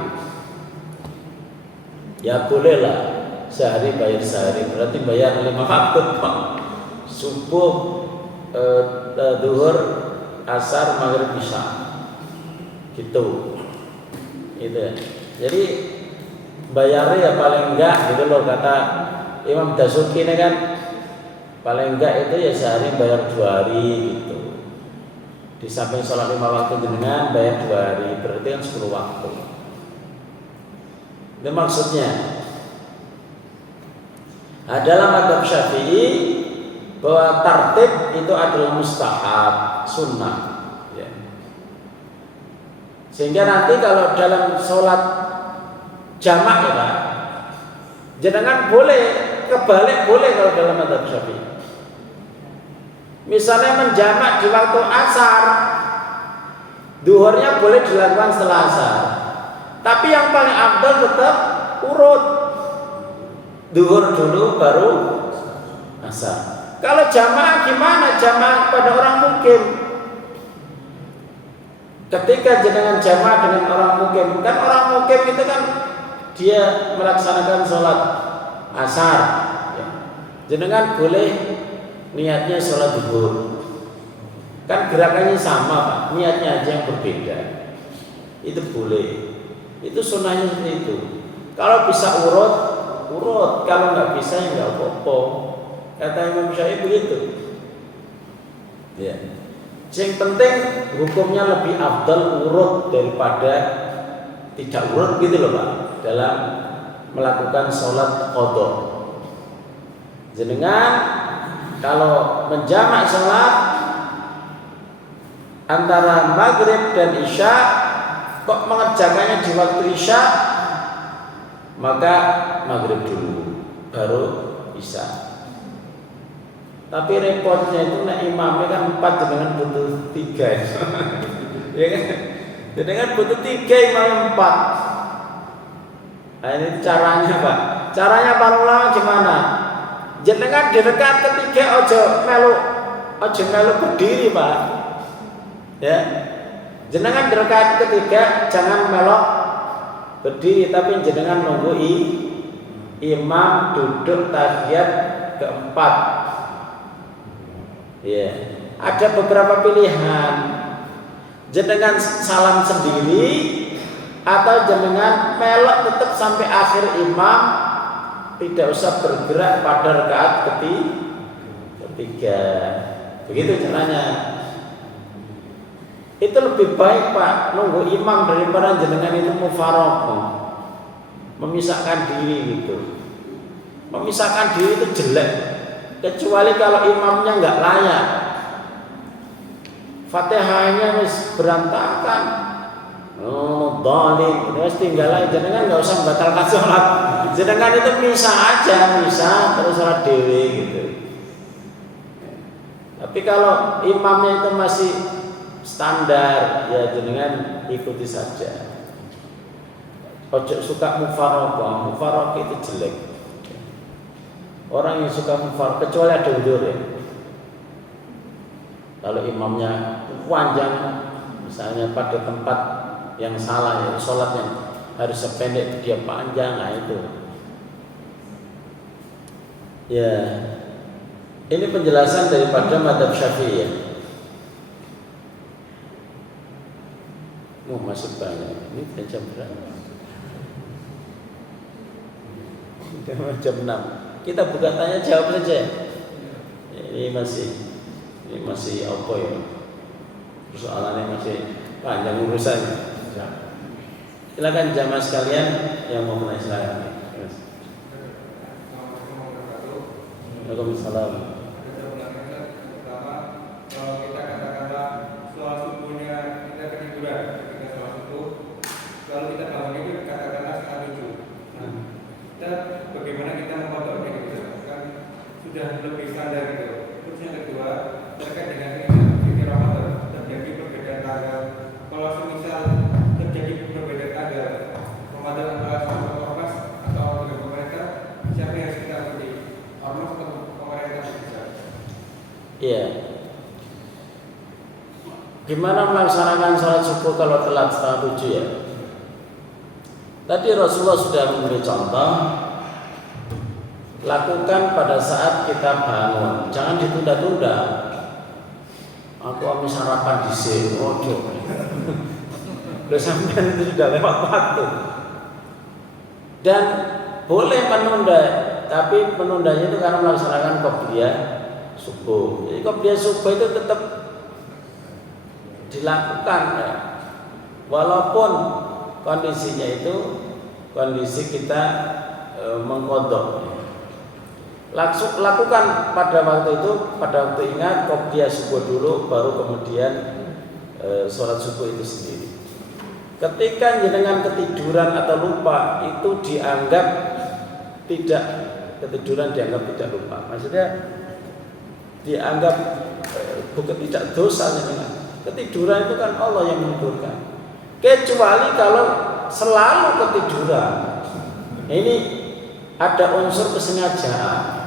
Ya bolehlah sehari bayar sehari, berarti bayar 5 waktu Pak. Subuh, duhur, asar, maghrib, isya. Gitu. Gitu ya. Jadi bayarnya ya paling enggak gitu loh, kata Imam Dasuki ini kan, paling enggak itu ya sehari bayar 2 hari gitu. Di samping sholat 5 waktu dengan bayar 2 hari, berarti kan 10 waktu. Itu maksudnya. Dalam mazhab Syafi'i bahwa tartib itu adalah mustahab, sunnah ya. Sehingga nanti kalau dalam sholat jamak ya Pak, jenengan boleh kebalik, boleh kalau dalam mazhab Syafi'i. Misalnya menjamak di waktu asar, duhurnya boleh dilakukan setelah asar. Tapi yang paling afdal tetap urut, duhur dulu baru asar. Kalau jamaah gimana? Jamaah pada orang mukim. Ketika jenengan jamaah dengan orang mukim, kan orang mukim itu kan dia melaksanakan sholat asar ya. Jenengan boleh niatnya sholat duhur, kan gerakannya sama Pak, niatnya aja yang berbeda. Itu boleh, itu sunnahnya seperti itu. Kalau bisa urut, kalau nggak bisa ya nggak apa-apa. Kata Imam Syafi'i begitu ya. Yang penting hukumnya lebih afdal urut daripada tidak urut gitu loh Pak, dalam melakukan sholat qadha. Jenengan kalau menjamak sholat antara maghrib dan isya, kok mengerjakannya di waktu isya, maka maghrib dulu baru isya. Tapi repotnya itu nek imamnya kan 4, jenengan butuh 3 ya kan? Jenengan butuh 3, imam 4. Nah ini caranya Pak. Caranya para ulama gimana? Jenengan di dekat ketiga ojo melu berdiri Pak. Ya. Jenengan di dekat ketiga jangan melok berdiri, tapi jenengan nunggu imam duduk tahiyat keempat. Ya, ada beberapa pilihan. Jenengan salam sendiri atau jenengan melok tetap sampai akhir imam, tidak usah bergerak pada rakaat ketiga. Begitu caranya. Itu lebih baik Pak, nunggu imam daripada jenengan itu mufaraqah, memisahkan diri gitu. Memisahkan diri itu jelek. Kecuali kalau imamnya nggak layak, Fatihahnya wis berantakan, dhalim, wis tinggal aja, jenengan nggak usah batalkan sholat. Jenengan itu misah aja, terus sholat dewe gitu. Tapi kalau imamnya itu masih standar, ya jenengan ikuti saja. Ojo suka mufaraqah itu jelek. Orang yang suka mufaraqah kecuali ada udzur ya. Kalau imamnya panjang, misalnya pada tempat yang salah ya, sholatnya harus sependek dia panjang, nah itu. Ya, ini penjelasan daripada mazhab Syafi'i ya. Masih banyak. Ini jam berapa? Jam 6. Kita buka tanya jawab saja. Ini masih apa ya? Persoalannya masih panjang urusannya. Silakan jamaah sekalian yang mau mulai silakan. Waalaikumsalam. Lebih standar gitu. Terus yang kedua terkait dengan ini Ramadan terjadi perbedaan tanggal. Kalau semisal terjadi perbedaan tanggal Ramadan antara sahabat ormas atau dengan pemerintah Iya. Gimana melaksanakan sholat subuh kalau telat setengah 7 ya? Tadi Rasulullah sudah memberi contoh. Lakukan pada saat kita bangun, jangan ditunda-tunda. Aku ambil sarapan di sini, waduh. Udah sampai itu sudah lewat waktu. Dan boleh menunda, tapi penundanya itu karena melaksanakan qobliyah subuh. Jadi qobliyah subuh itu tetap dilakukan ya. Walaupun kondisinya itu kondisi kita mengqadha. Lakukan pada waktu itu, pada waktu ingat qobliyah subuh dulu, baru kemudian sholat subuh itu sendiri. Ketika jenengan ketiduran atau lupa, itu dianggap tidak ketiduran, dianggap tidak lupa. Maksudnya dianggap bukan tidak dosa jenengan. Ketiduran itu kan Allah yang menidurkan. Kecuali kalau selalu ketiduran, ini ada unsur kesengajaan.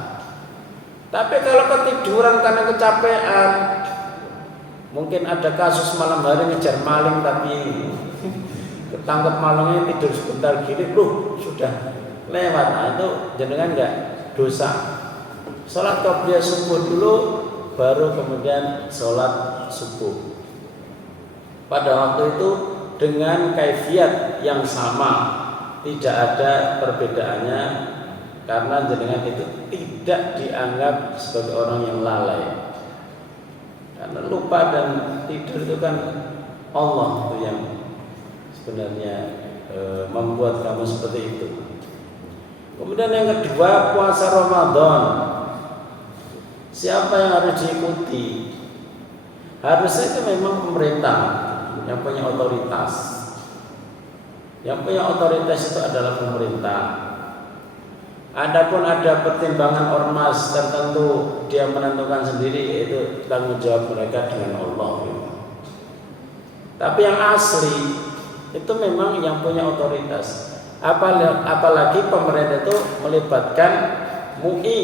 Tapi kalau ketiduran karena kecapean, mungkin ada kasus malam hari ngejar maling tapi ketangkep malingnya tidur sebentar gini, sudah lewat. Nah, itu jenengan enggak dosa. Sholat qobliyah subuh dulu, baru kemudian sholat subuh. Pada waktu itu dengan kaifiat yang sama, tidak ada perbedaannya, karena jenengan itu tidak dianggap sebagai orang yang lalai. Karena lupa dan tidur itu kan Allah itu yang sebenarnya membuat kamu seperti itu. Kemudian yang kedua, puasa Ramadan. Siapa yang harus diikuti? Harusnya itu memang pemerintah yang punya otoritas. Yang punya otoritas itu adalah pemerintah. Adapun ada pertimbangan ormas tertentu, dia menentukan sendiri, yaitu tanggung jawab mereka dengan Allah. Tapi yang asli itu memang yang punya otoritas. Apalagi pemerintah itu melibatkan MUI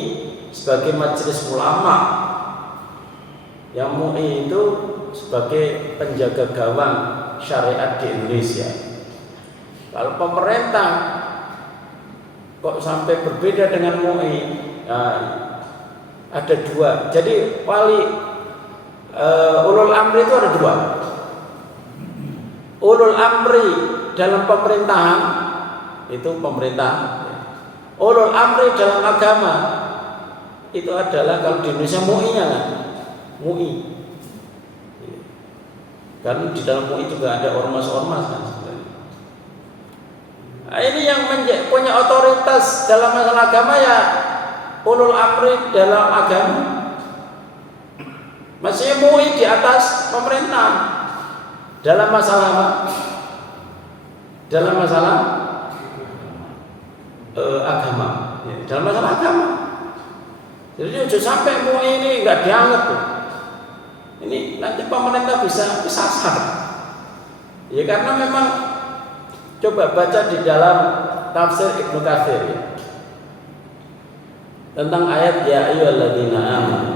sebagai majelis ulama. Yang MUI itu sebagai penjaga gawang syariat di Indonesia. Kalau pemerintah kok sampai berbeda dengan MUI, ada dua. Jadi ulul amri itu ada dua. Ulul amri dalam pemerintahan itu pemerintah. Ulul amri dalam agama itu adalah kalau di Indonesia MUI-nya kan? MUI. Kan di dalam MUI juga ada ormas-ormas kan sebenarnya. Nah, ini yang punya otoritas dalam masalah agama ya ulul amri dalam agama. Maksudnya MUI di atas pemerintah dalam masalah apa? Dalam masalah agama. Ya, dalam masalah agama. Jadi jangan sampai MUI ini nggak dianggap tuh. Ini nanti pemerintah bisa sasar. Ya karena memang coba baca di dalam tafsir Ibnu Katsir ya. Tentang ayat ya ayyuhalladzina amanu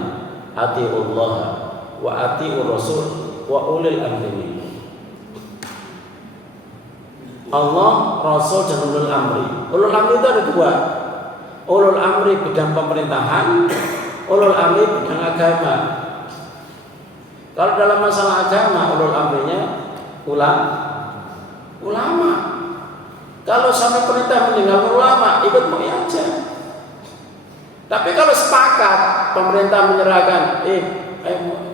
atiullaha wa atiur rasul wa ulil amri minkum. Allah, Rasul dan ulul amri. Ulul amri itu ada dua. Ulul amri bidang pemerintahan, ulul amri bidang agama. Kalau dalam masalah agama, ulul amrinya ulama. Kalau sampai perintah meninggalkan ulama, ikut MUI aja. Tapi kalau sepakat pemerintah menyerahkan,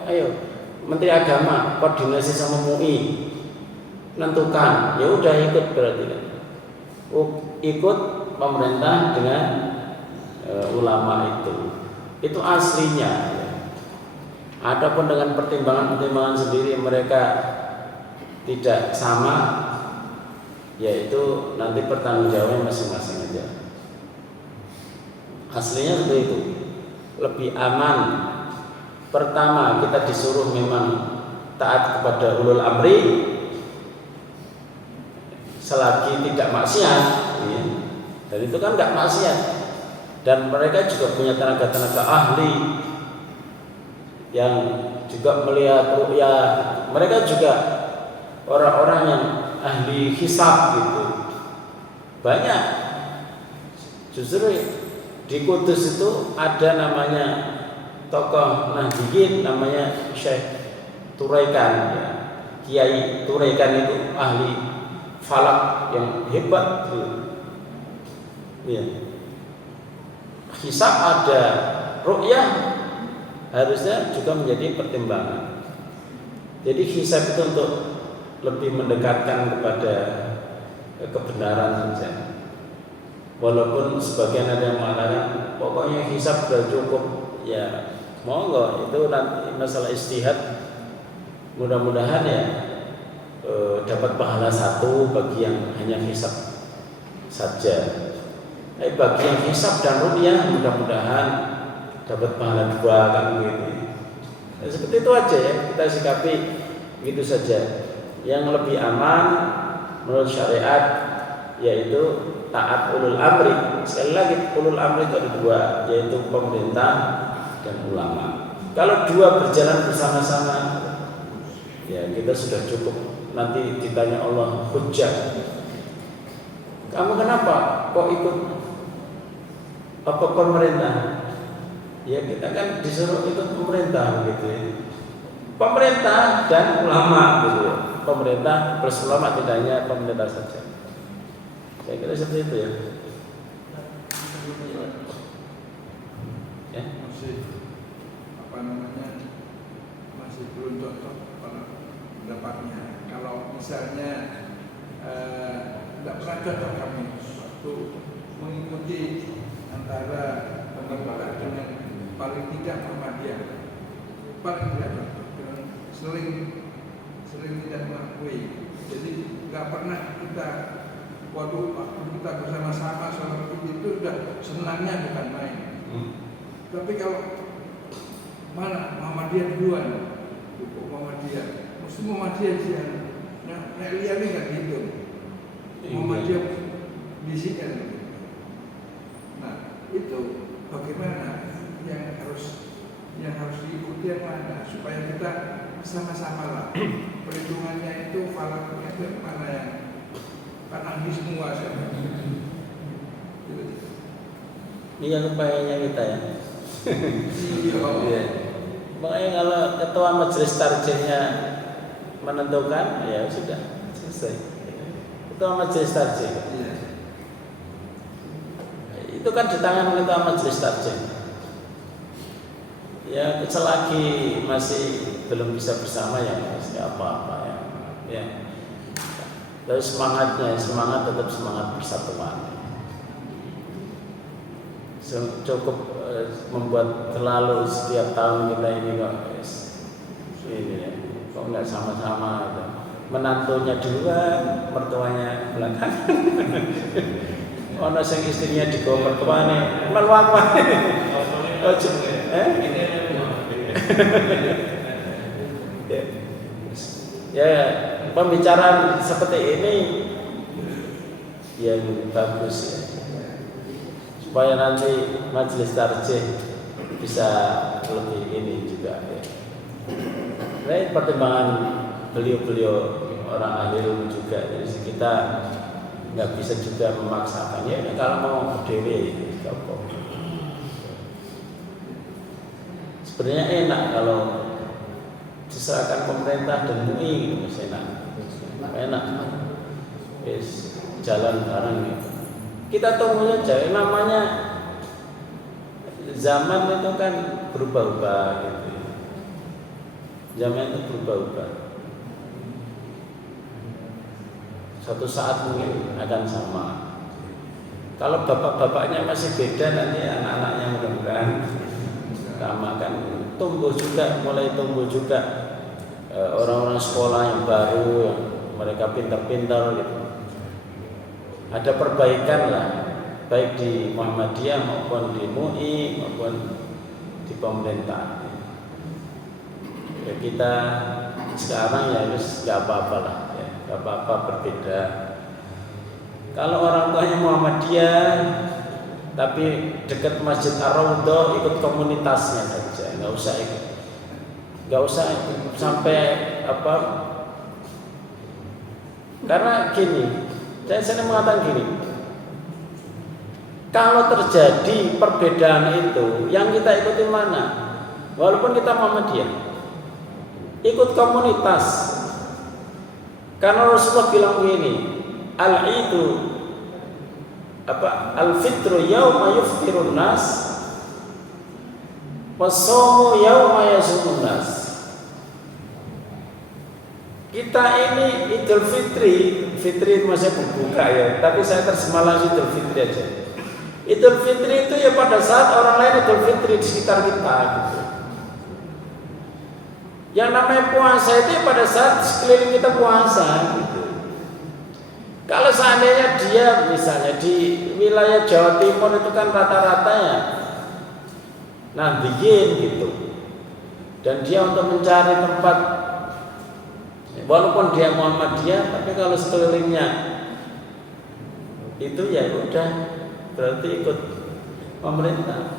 ayo Menteri Agama koordinasi sama MUI, menentukan, ya udah ikut berarti kan. Ikut pemerintah dengan ulama itu aslinya. Ya. Adapun dengan pertimbangan sendiri mereka tidak sama, yaitu nanti pertanggungjawabannya masing-masing aja. Aslinya seperti itu, lebih aman. Pertama kita disuruh memang taat kepada ulul amri selagi tidak maksiat, ya. Dan itu kan nggak maksiat. Dan mereka juga punya tenaga-tenaga ahli yang juga melihat ru'yah, mereka juga orang-orang yang ahli hisab gitu. Banyak. Justru di Kudus itu ada namanya tokoh Nahdiyin namanya Syekh Turaikan ya. Kiai Turaikan itu ahli falak yang hebat gitu. Ya. Hisab ada, ru'yah harusnya juga menjadi pertimbangan. Jadi hisab itu untuk lebih mendekatkan kepada kebenaran saja. Walaupun sebagian ada yang mengatakan pokoknya hisab sudah cukup, ya monggo, itu nanti masalah istihad. Mudah-mudahan ya dapat pahala satu bagi yang hanya hisab saja. Bagi yang hisab dan ru'yah mudah-mudahan dapat pahala dua kan begitu. Ya, seperti itu aja ya, kita sikapi begitu saja. Yang lebih aman menurut syariat yaitu taat ulul amri. Sekali lagi ulul amri itu ada dua, yaitu pemerintah dan ulama. Kalau dua berjalan bersama-sama, ya kita sudah cukup. Nanti ditanya Allah hujjah, kamu kenapa kok ikut apa pemerintah? Ya kita kan disuruh ikut pemerintah gitu ya. Pemerintah dan ulama gitu ya. Pemerintah plus ulama, tidak hanya pemerintah saja. Saya kira seperti itu ya. Ya. Masih masih belum cocok pendapatnya. Kalau misalnya tidak pernah cocok kami waktu mengikuti antara pendapat dengan paling tidak Muhammadiyah, paling tidak cocok dengan sering tidak mengakui. Jadi nggak pernah kita waktu kita bersama-sama seperti itu sudah senangnya bukan main. Tapi kalau mana Muhammadiyah duluan, Muhammadiyah, mesti Muhammadiyah sih. Nah, lihat ini nggak gitu. Muhammadiyah bisikan. Nah, itu bagaimana yang harus diikuti yang mana supaya kita sama-sama lah perhitungannya itu falaknya itu mana yang kan ahli semua saja. Ini yang upayanya kita ya. Iya. Makanya kalau ketua majelis tarjihnya menentukan, ya sudah selesai. Ketua majelis tarjih. Iya. Itu kan di tangan ketua majelis tarjih. Ya selagi masih belum bisa bersama ya masih apa-apa ya. Ya. Tapi semangat tetap semangat persatuan. Cukup membuat terlalu setiap tahun kita ini kok ini ya, kok nggak sama-sama gitu. Menantunya duluan, mertuanya belakangan. Ono sing istrinya digawa mertuane, meluang wae. Ya, pembicaraan seperti ini yang bagus ya. Supaya nanti majelis tarjih bisa lebih ini juga ya. Ini pertimbangan beliau-beliau orang ahli ilmu juga, jadi kita nggak bisa juga memaksakan ya. Kalau mau berdiri, sebenarnya enak kalau diserahkan pemerintah dan MUI gitu, enak. Yes, jalan bareng gitu. Kita tunggu saja, namanya zaman itu kan berubah-ubah gitu. Zaman itu berubah-ubah. Suatu saat mungkin akan sama. Kalau bapak-bapaknya masih beda, nanti anak-anaknya mudah-mudahan sama kan mulai tumbuh juga orang-orang sekolah yang baru, yang mereka pintar-pintar gitu. Ada perbaikan lah, baik di Muhammadiyah maupun di MUI maupun di pemerintah. Ya kita sekarang ya harus nggak apa-apa lah, ya, nggak apa-apa berbeda. Kalau orang tuanya Muhammadiyah tapi dekat Masjid Ar-Raudhah, ikut komunitasnya saja, nggak usah ikut nggak usah sampai apa. Karena gini, saya mengatakan gini, kalau terjadi perbedaan itu, yang kita ikuti mana? Walaupun kita Muhammadiyah, ikut komunitas. Karena Rasulullah bilang begini, al-idu al-fitru yauma yuftirun nas, was-shaumu yauma yasumun nas. Kita ini Idul Fitri maksudnya berbuka ya, tapi saya terjemah langsung Idul Fitri aja. Idul Fitri itu ya pada saat orang lain Idul Fitri di sekitar kita gitu. Yang namanya puasa itu ya pada saat sekeliling kita puasa gitu. Kalau seandainya dia misalnya di wilayah Jawa Timur itu kan rata-rata ya nandiin gitu, dan dia untuk mencari tempat, walaupun dia Muhammadiyah, tapi kalau sekelilingnya itu ya udah berarti ikut pemerintah.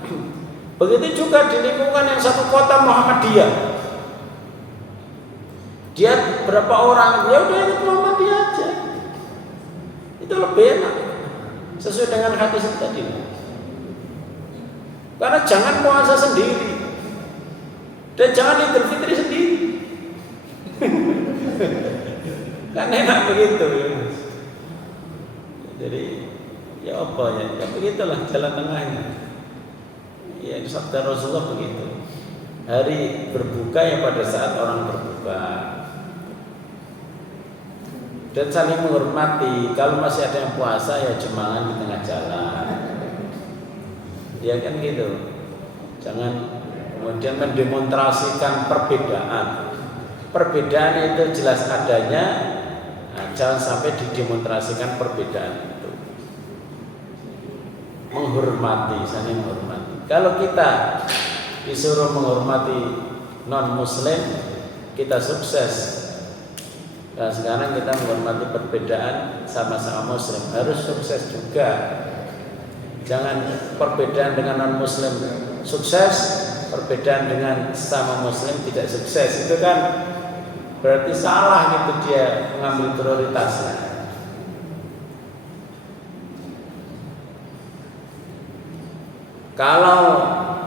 Begitu juga di lingkungan yang satu kota Muhammadiyah, dia berapa orang, ya udah ikut Muhammadiyah aja. Itu lebih enak sesuai dengan hati tadi. Karena jangan puasa sendiri dan jangan Idul Fitri sendiri. Kan enak begitu ya. Jadi ya apa ya, ya begitulah jalan tengahnya. Ya sabda Rasulullah begitu. Hari berbuka ya pada saat orang berbuka, dan saling menghormati. Kalau masih ada yang puasa ya jemaah di tengah jalan. Ya kan gitu. Jangan kemudian mendemonstrasikan perbedaan. Perbedaan itu jelas adanya, nah, jangan sampai didemonstrasikan perbedaan itu. Menghormati, saling menghormati. Kalau kita disuruh menghormati non muslim, kita sukses. Nah, sekarang kita menghormati perbedaan sama-sama muslim, harus sukses juga. Jangan perbedaan dengan non muslim sukses, perbedaan dengan sama muslim tidak sukses. Itu kan berarti salah gitu dia mengambil prioritasnya. Kalau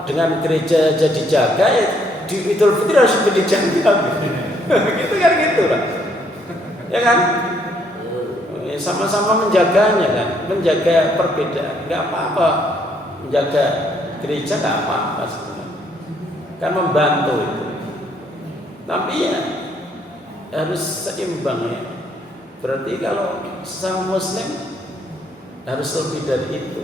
dengan gereja aja dijaga, ya di Idul Fitri harus dijaga. Gitu kan gitu lah. Ya kan? Sama-sama menjaganya kan, menjaga perbedaan, nggak apa-apa, menjaga gereja nggak apa-apa sebenarnya, kan membantu itu. Tapi ya harus seimbang ya. Berarti kalau sesama muslim harus lebih dari itu,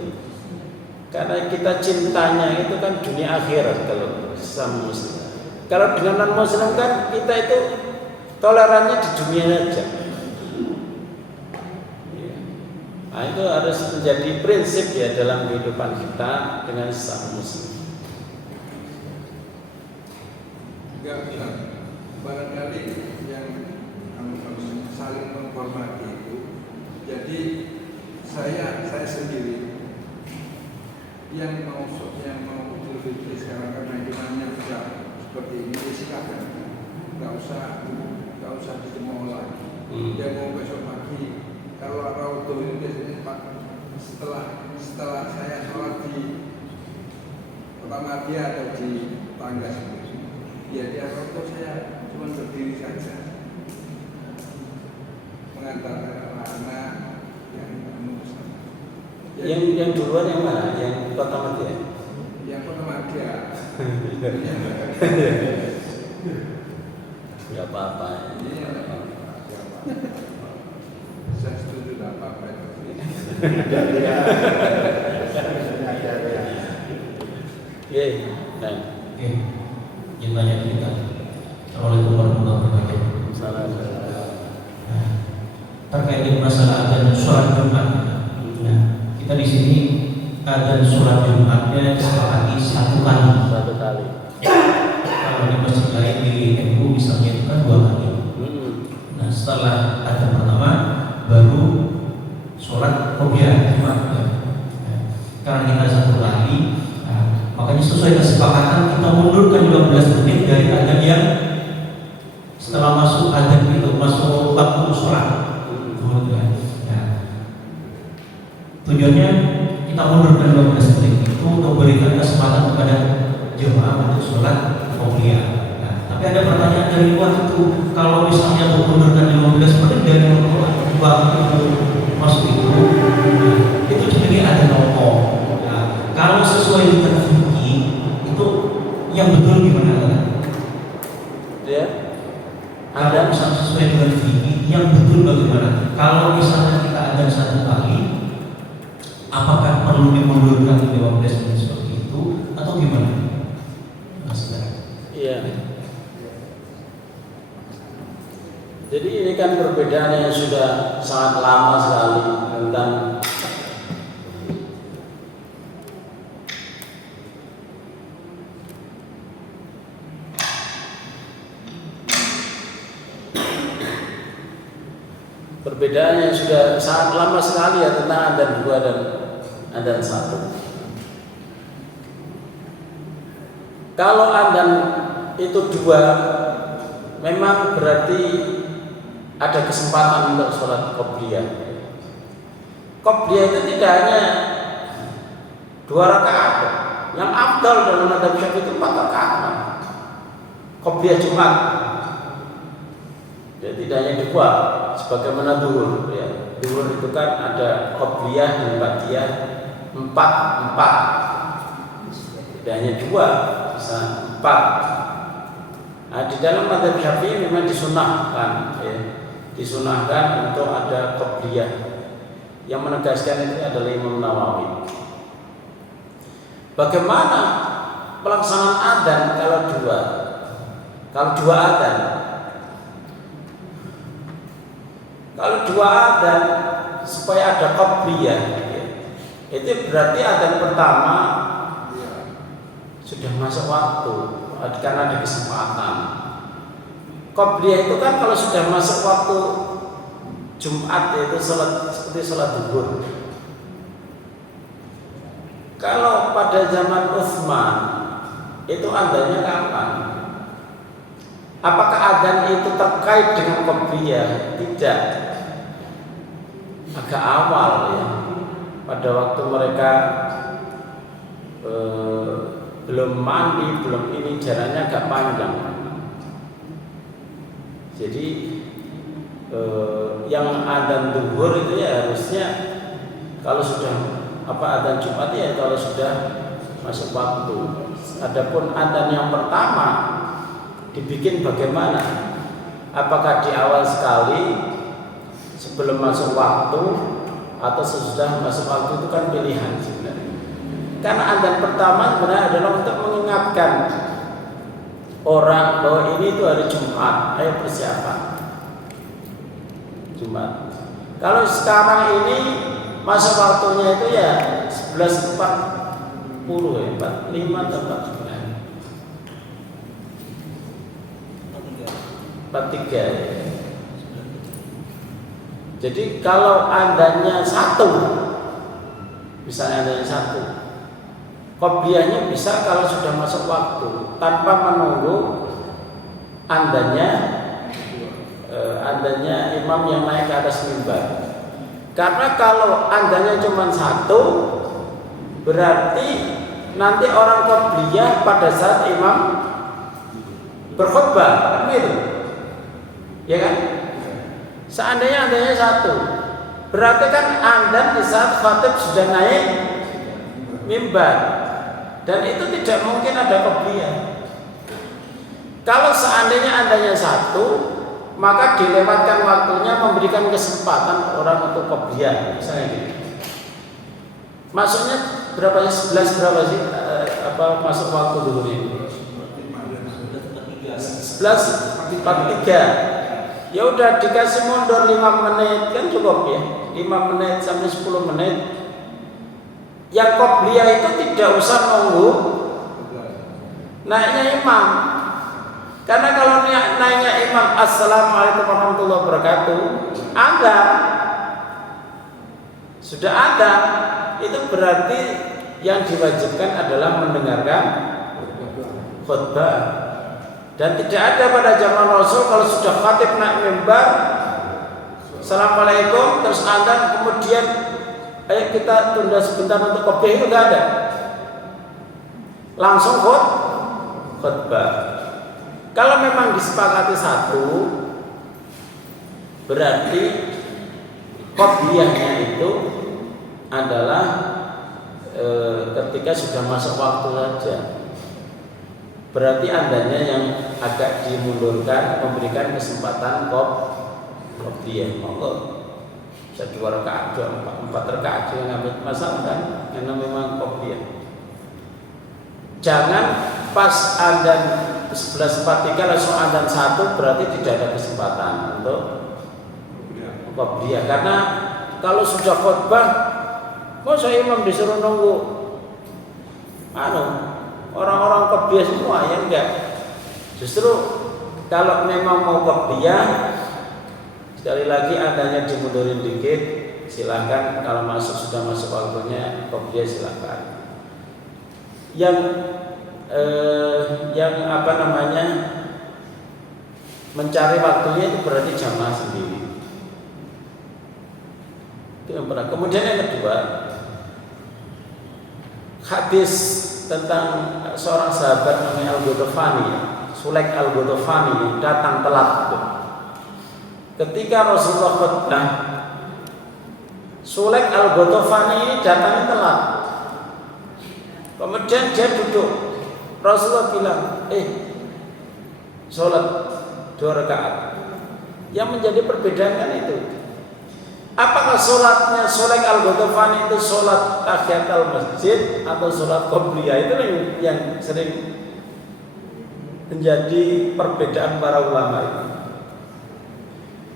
karena kita cintanya itu kan dunia akhirat kalau sesama muslim. Kalau dengan non muslim kan kita itu tolerannya di dunia aja. Nah, itu harus menjadi prinsip ya dalam kehidupan kita dengan sesama muslim. Juga barangkali yang saling menghormati itu. Jadi saya sendiri yang mau Idul Fitri sekarang karena imannya sudah seperti ini, silakan, nggak usah dijemur lagi. Dia mau besok pagi. Kalau Raudo ini biasanya setelah saya sholat di Muhammadiyah atau di tangga sendiri, ya di Raudo saya cuma berdiri saja mengantarkan anak-anak yang duluan yang mana? Yang Kota Madya? Yang Kota Madya. Gak apa-apa. Saya setuju tak apa-apa itu. Izin banyak kita. Assalamualaikum warahmatullahi wabarakatuh. Terkait dengan masalah adzan sholat Jumat, nah, kita di sini adzan sholat Jumatnya sepakati satu kali. Kalau di masjid lain di NU misalnya itu kan 2 kali. Nah, setelah adzan pertama baru sholat qobliyah Jumat. Karena kita satu kali, makanya sesuai kesepakatan kita mundurkan 15 menit dari adzan yang Tapi ada pertanyaan dari luar itu, kalau misalnya mau mengundurkan 15 menit dari waktu masuk itu jadi ada ngomong. Nah, kalau sesuai dengan fikih itu yang betul gimana? Ya. Ada misalnya sesuai dengan fikih yang betul bagaimana? Kalau misalnya kita ada satu kali, apakah perlu dimundurkan 15 menit seperti itu atau gimana? Iya. Jadi ini kan perbedaan yang sudah sangat lama sekali tentang perbedaan yang sudah sangat lama sekali ya tentang adzan 2 dan adzan 1. Kalau adzan itu 2, memang berarti ada kesempatan untuk sholat qobliyah. Qobliyah itu tidak hanya 2 rakaat, yang afdal dalam madzhab Syafi'i itu 4 rakaat. Qobliyah Jumat, jadi tidak hanya 2, sebagaimana duhur. Ya. Duhur itu kan ada qobliyah dan ba'diyah 4. Tidak hanya 2, bisa 4. Nah, di dalam madzhab Syafi'i memang disunahkan, ya. Disunahkan untuk ada qobliyah. Yang menegaskan itu adalah Imam Nawawi. Bagaimana pelaksanaan adzan kalau 2? Kalau 2 adzan, kalau 2 adzan supaya ada qobliyah, ya, itu berarti adzan pertama sudah masuk waktu karena ada kesempatan. Qobliyah itu kan kalau sudah masuk waktu Jumat, yaitu seperti sholat zuhur. Kalau pada zaman Utsman itu adzannya kapan? Apakah adzan itu terkait dengan qobliyah? Tidak. Agak awal ya. Pada waktu mereka belum mandi, belum ini, jaraknya agak panjang. Jadi yang adzan zuhur itu ya harusnya kalau sudah adzan Jumat ya kalau sudah masuk waktu. Adapun adzan yang pertama dibikin bagaimana? Apakah di awal sekali sebelum masuk waktu atau sesudah masuk waktu, itu kan pilihan sebenarnya. Karena adzan pertama sebenarnya adalah untuk mengingatkan orang bahwa ini itu hari Jumat, ayo persiapan Jumat. Kalau sekarang ini masa waktunya itu ya 11.40 ya, 45 atau 43 ya. Jadi kalau adzannya 1, misalnya adzannya 1, qobliyahnya bisa kalau sudah masuk waktu tanpa menunggu adzannya imam yang naik ke atas mimbar. Karena kalau adzannya cuma 1, berarti nanti orang qobliyah pada saat imam berkhutbah, kan gitu, ya kan? Seandainya adzannya 1, berarti kan adzan di saat khatib sudah naik mimbar, dan itu tidak mungkin ada qobliyah. Kalau seandainya adzannya 1, maka dilewatkan waktunya, memberikan kesempatan orang untuk qobliyah, misalnya gitu. Masuknya berapa sih? 11 berapa sih? Masuk waktu dulu ini? 11.43. Ya udah dikasih mundur 5 menit kan cukup ya. 5 menit sampai 10 menit. Yang qobliyah itu tidak usah nunggu naiknya imam. Karena kalau naiknya imam assalamualaikum warahmatullahi wabarakatuh, sudah ada, itu berarti yang diwajibkan adalah mendengarkan khutbah. Dan tidak ada pada zaman Rasul kalau sudah khatib naik mimbar, assalamualaikum terus adzan, kemudian ayo kita tunda sebentar untuk qobliyah, itu tidak ada. Langsung khutbah. Kalau memang disepakati satu, berarti qobliyahnya itu adalah ketika sudah masuk waktu saja. Berarti adanya yang agak dimundurkan, memberikan kesempatan qobliyah. Monggo bisa 2 rakaat, 4 rakaat juga nggak masalah kan? Karena memang qobliyah. Jangan pas adzan 11.43 langsung adzan 1, berarti tidak ada kesempatan untuk qobliyah. Karena kalau sudah khutbah, masa imam disuruh nunggu orang-orang qobliyah semua, ya enggak. Justru kalau memang mau qobliyah, sekali lagi adanya dimundurin dikit, silakan. Kalau sudah masuk waktunya qobliyah silakan. Yang mencari waktunya itu berarti jamaah sendiri. Itu yang pertama. Kemudian yang kedua, hadis tentang seorang sahabat namanya Al-Ghutafani, Sulaik Al-Ghutafani, datang telat. Ketika Rasulullah khutbah, Sulaik Al-Ghutafani ini datang telat. Kemudian dia duduk. Rasulullah bilang, sholat 2 rakaat. Yang menjadi perbedaan kan itu. Apakah sholatnya Sulaik Al-Ghutafani itu sholat tahiyatul masjid atau sholat qobliyah? Itu yang sering menjadi perbedaan para ulama itu.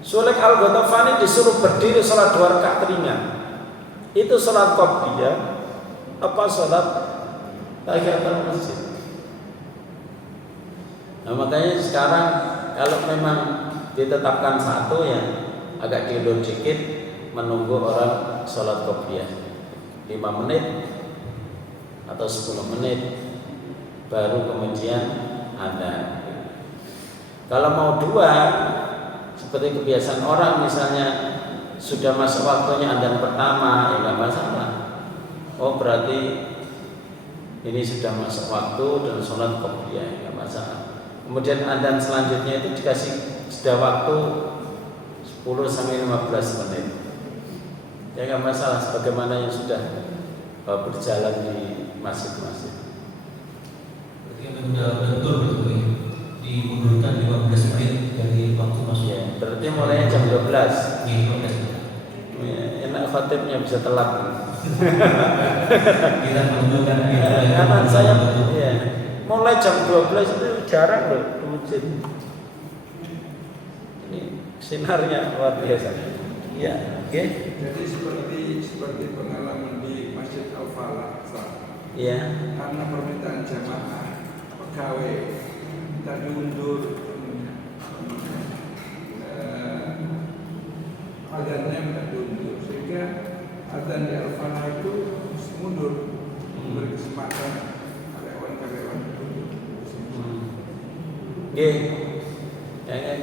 Sulaik Al-Ghutafani disuruh berdiri sholat 2 rakaat ringan. Itu sholat qobliyah apa sholat tahiyatul masjid? Nah, makanya sekarang kalau memang ditetapkan satu, yang agak diundur dikit, menunggu orang sholat qobliyah 5 menit atau 10 menit baru kemudian ada. Kalau mau 2, seperti kebiasaan orang, misalnya sudah masuk waktunya adzan pertama, ya nggak masalah. Oh berarti ini sudah masuk waktu dan sholat qobliyah, nggak masalah. Kemudian adzan selanjutnya itu dikasih sudah waktu 10-15 menit. Ya nggak masalah, sebagaimana yang sudah berjalan di masjid-masjid. Berarti sudah betul dimundurkan 15 menit dari waktu masuk. Ya, berarti mulainya jam 12. Iya, 12. Ya, enak khatibnya bisa telat. Kita menunjukkan Karena saya mulai jam 12 itu jarang loh di masjid. Ini sinarnya luar biasa. Ya, oke. Jadi seperti pengalaman di Masjid Al-Falah. Ya. Karena permintaan jamaah pegawai kita diundur adzannya minta diundur, sehingga adzan di Al-Falah itu mundur, memberi kesempatan karyawan-karyawan itu.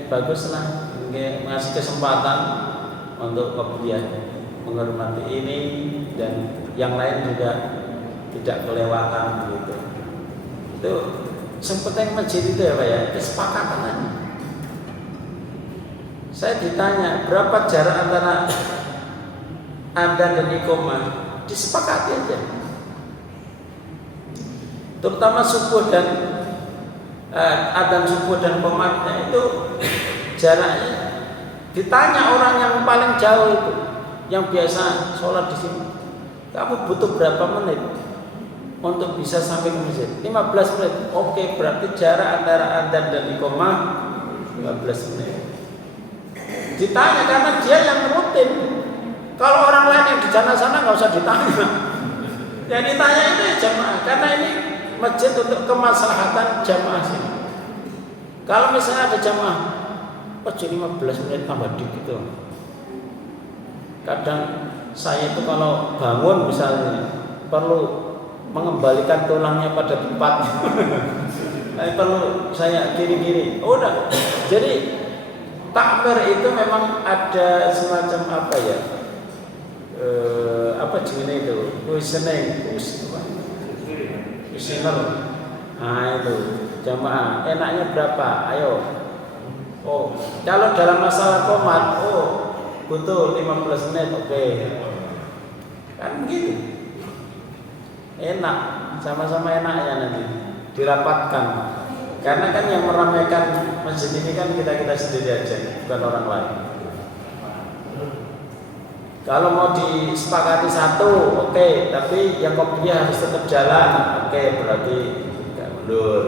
Bagus lah, ngasih kesempatan untuk qobliyah, menghormati ini dan yang lain juga tidak kelewatan gitu. Itu seperti masjid itu ya Pak ya, kesepakatan aja. Saya ditanya berapa jarak antara adzan dan iqamah, disepakati aja. Terutama subuh dan adzan subuh dan qomatnya itu jaraknya, ditanya orang yang paling jauh itu, yang biasa sholat di sini, kamu butuh berapa menit untuk bisa sampai ke masjid? 15 menit. Oke, berarti jarak antara adzan dan iqamah 15 menit. Ditanya karena dia yang rutin. Kalau orang lain yang di sana nggak usah ditanya. Yang ditanya itu jamaah, karena ini masjid untuk kemaslahatan jamaah sini. Kalau misalnya ada jamaah, jadi 15 menit tambah dikit gitu. Kadang saya itu kalau bangun misalnya perlu mengembalikan tulangnya pada tempatnya. Perlu saya kiri-kiri. Udah. Jadi takbir itu memang ada semacam apa ya? Apa jenis itu? Kuisening, kuisener. Nah itu. jamaah. Enaknya berapa? Ayo. Oh, kalau dalam masalah qomat, butuh 15 menit, oke. Kan begitu. Enak, sama-sama enaknya nanti dirapatkan. Karena kan yang meramaikan masjid ini kan kita sendiri aja, bukan orang lain. Kalau mau disepakati satu, oke, tapi yang kopinya harus tetap jalan, oke, berarti nggak mundur.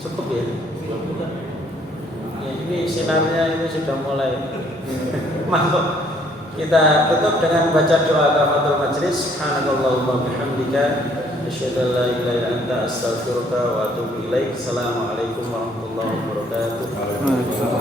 Cukup ya? Ya, ini sinarnya ini sudah mulai masuk. Kita tutup dengan baca doa kafaratul majlis. Subhanakallahumma bihamdika asyhadu an la ilaha illa anta astaghfiruka wa atubu ilaik. Assalamualaikum warahmatullahi wabarakatuh.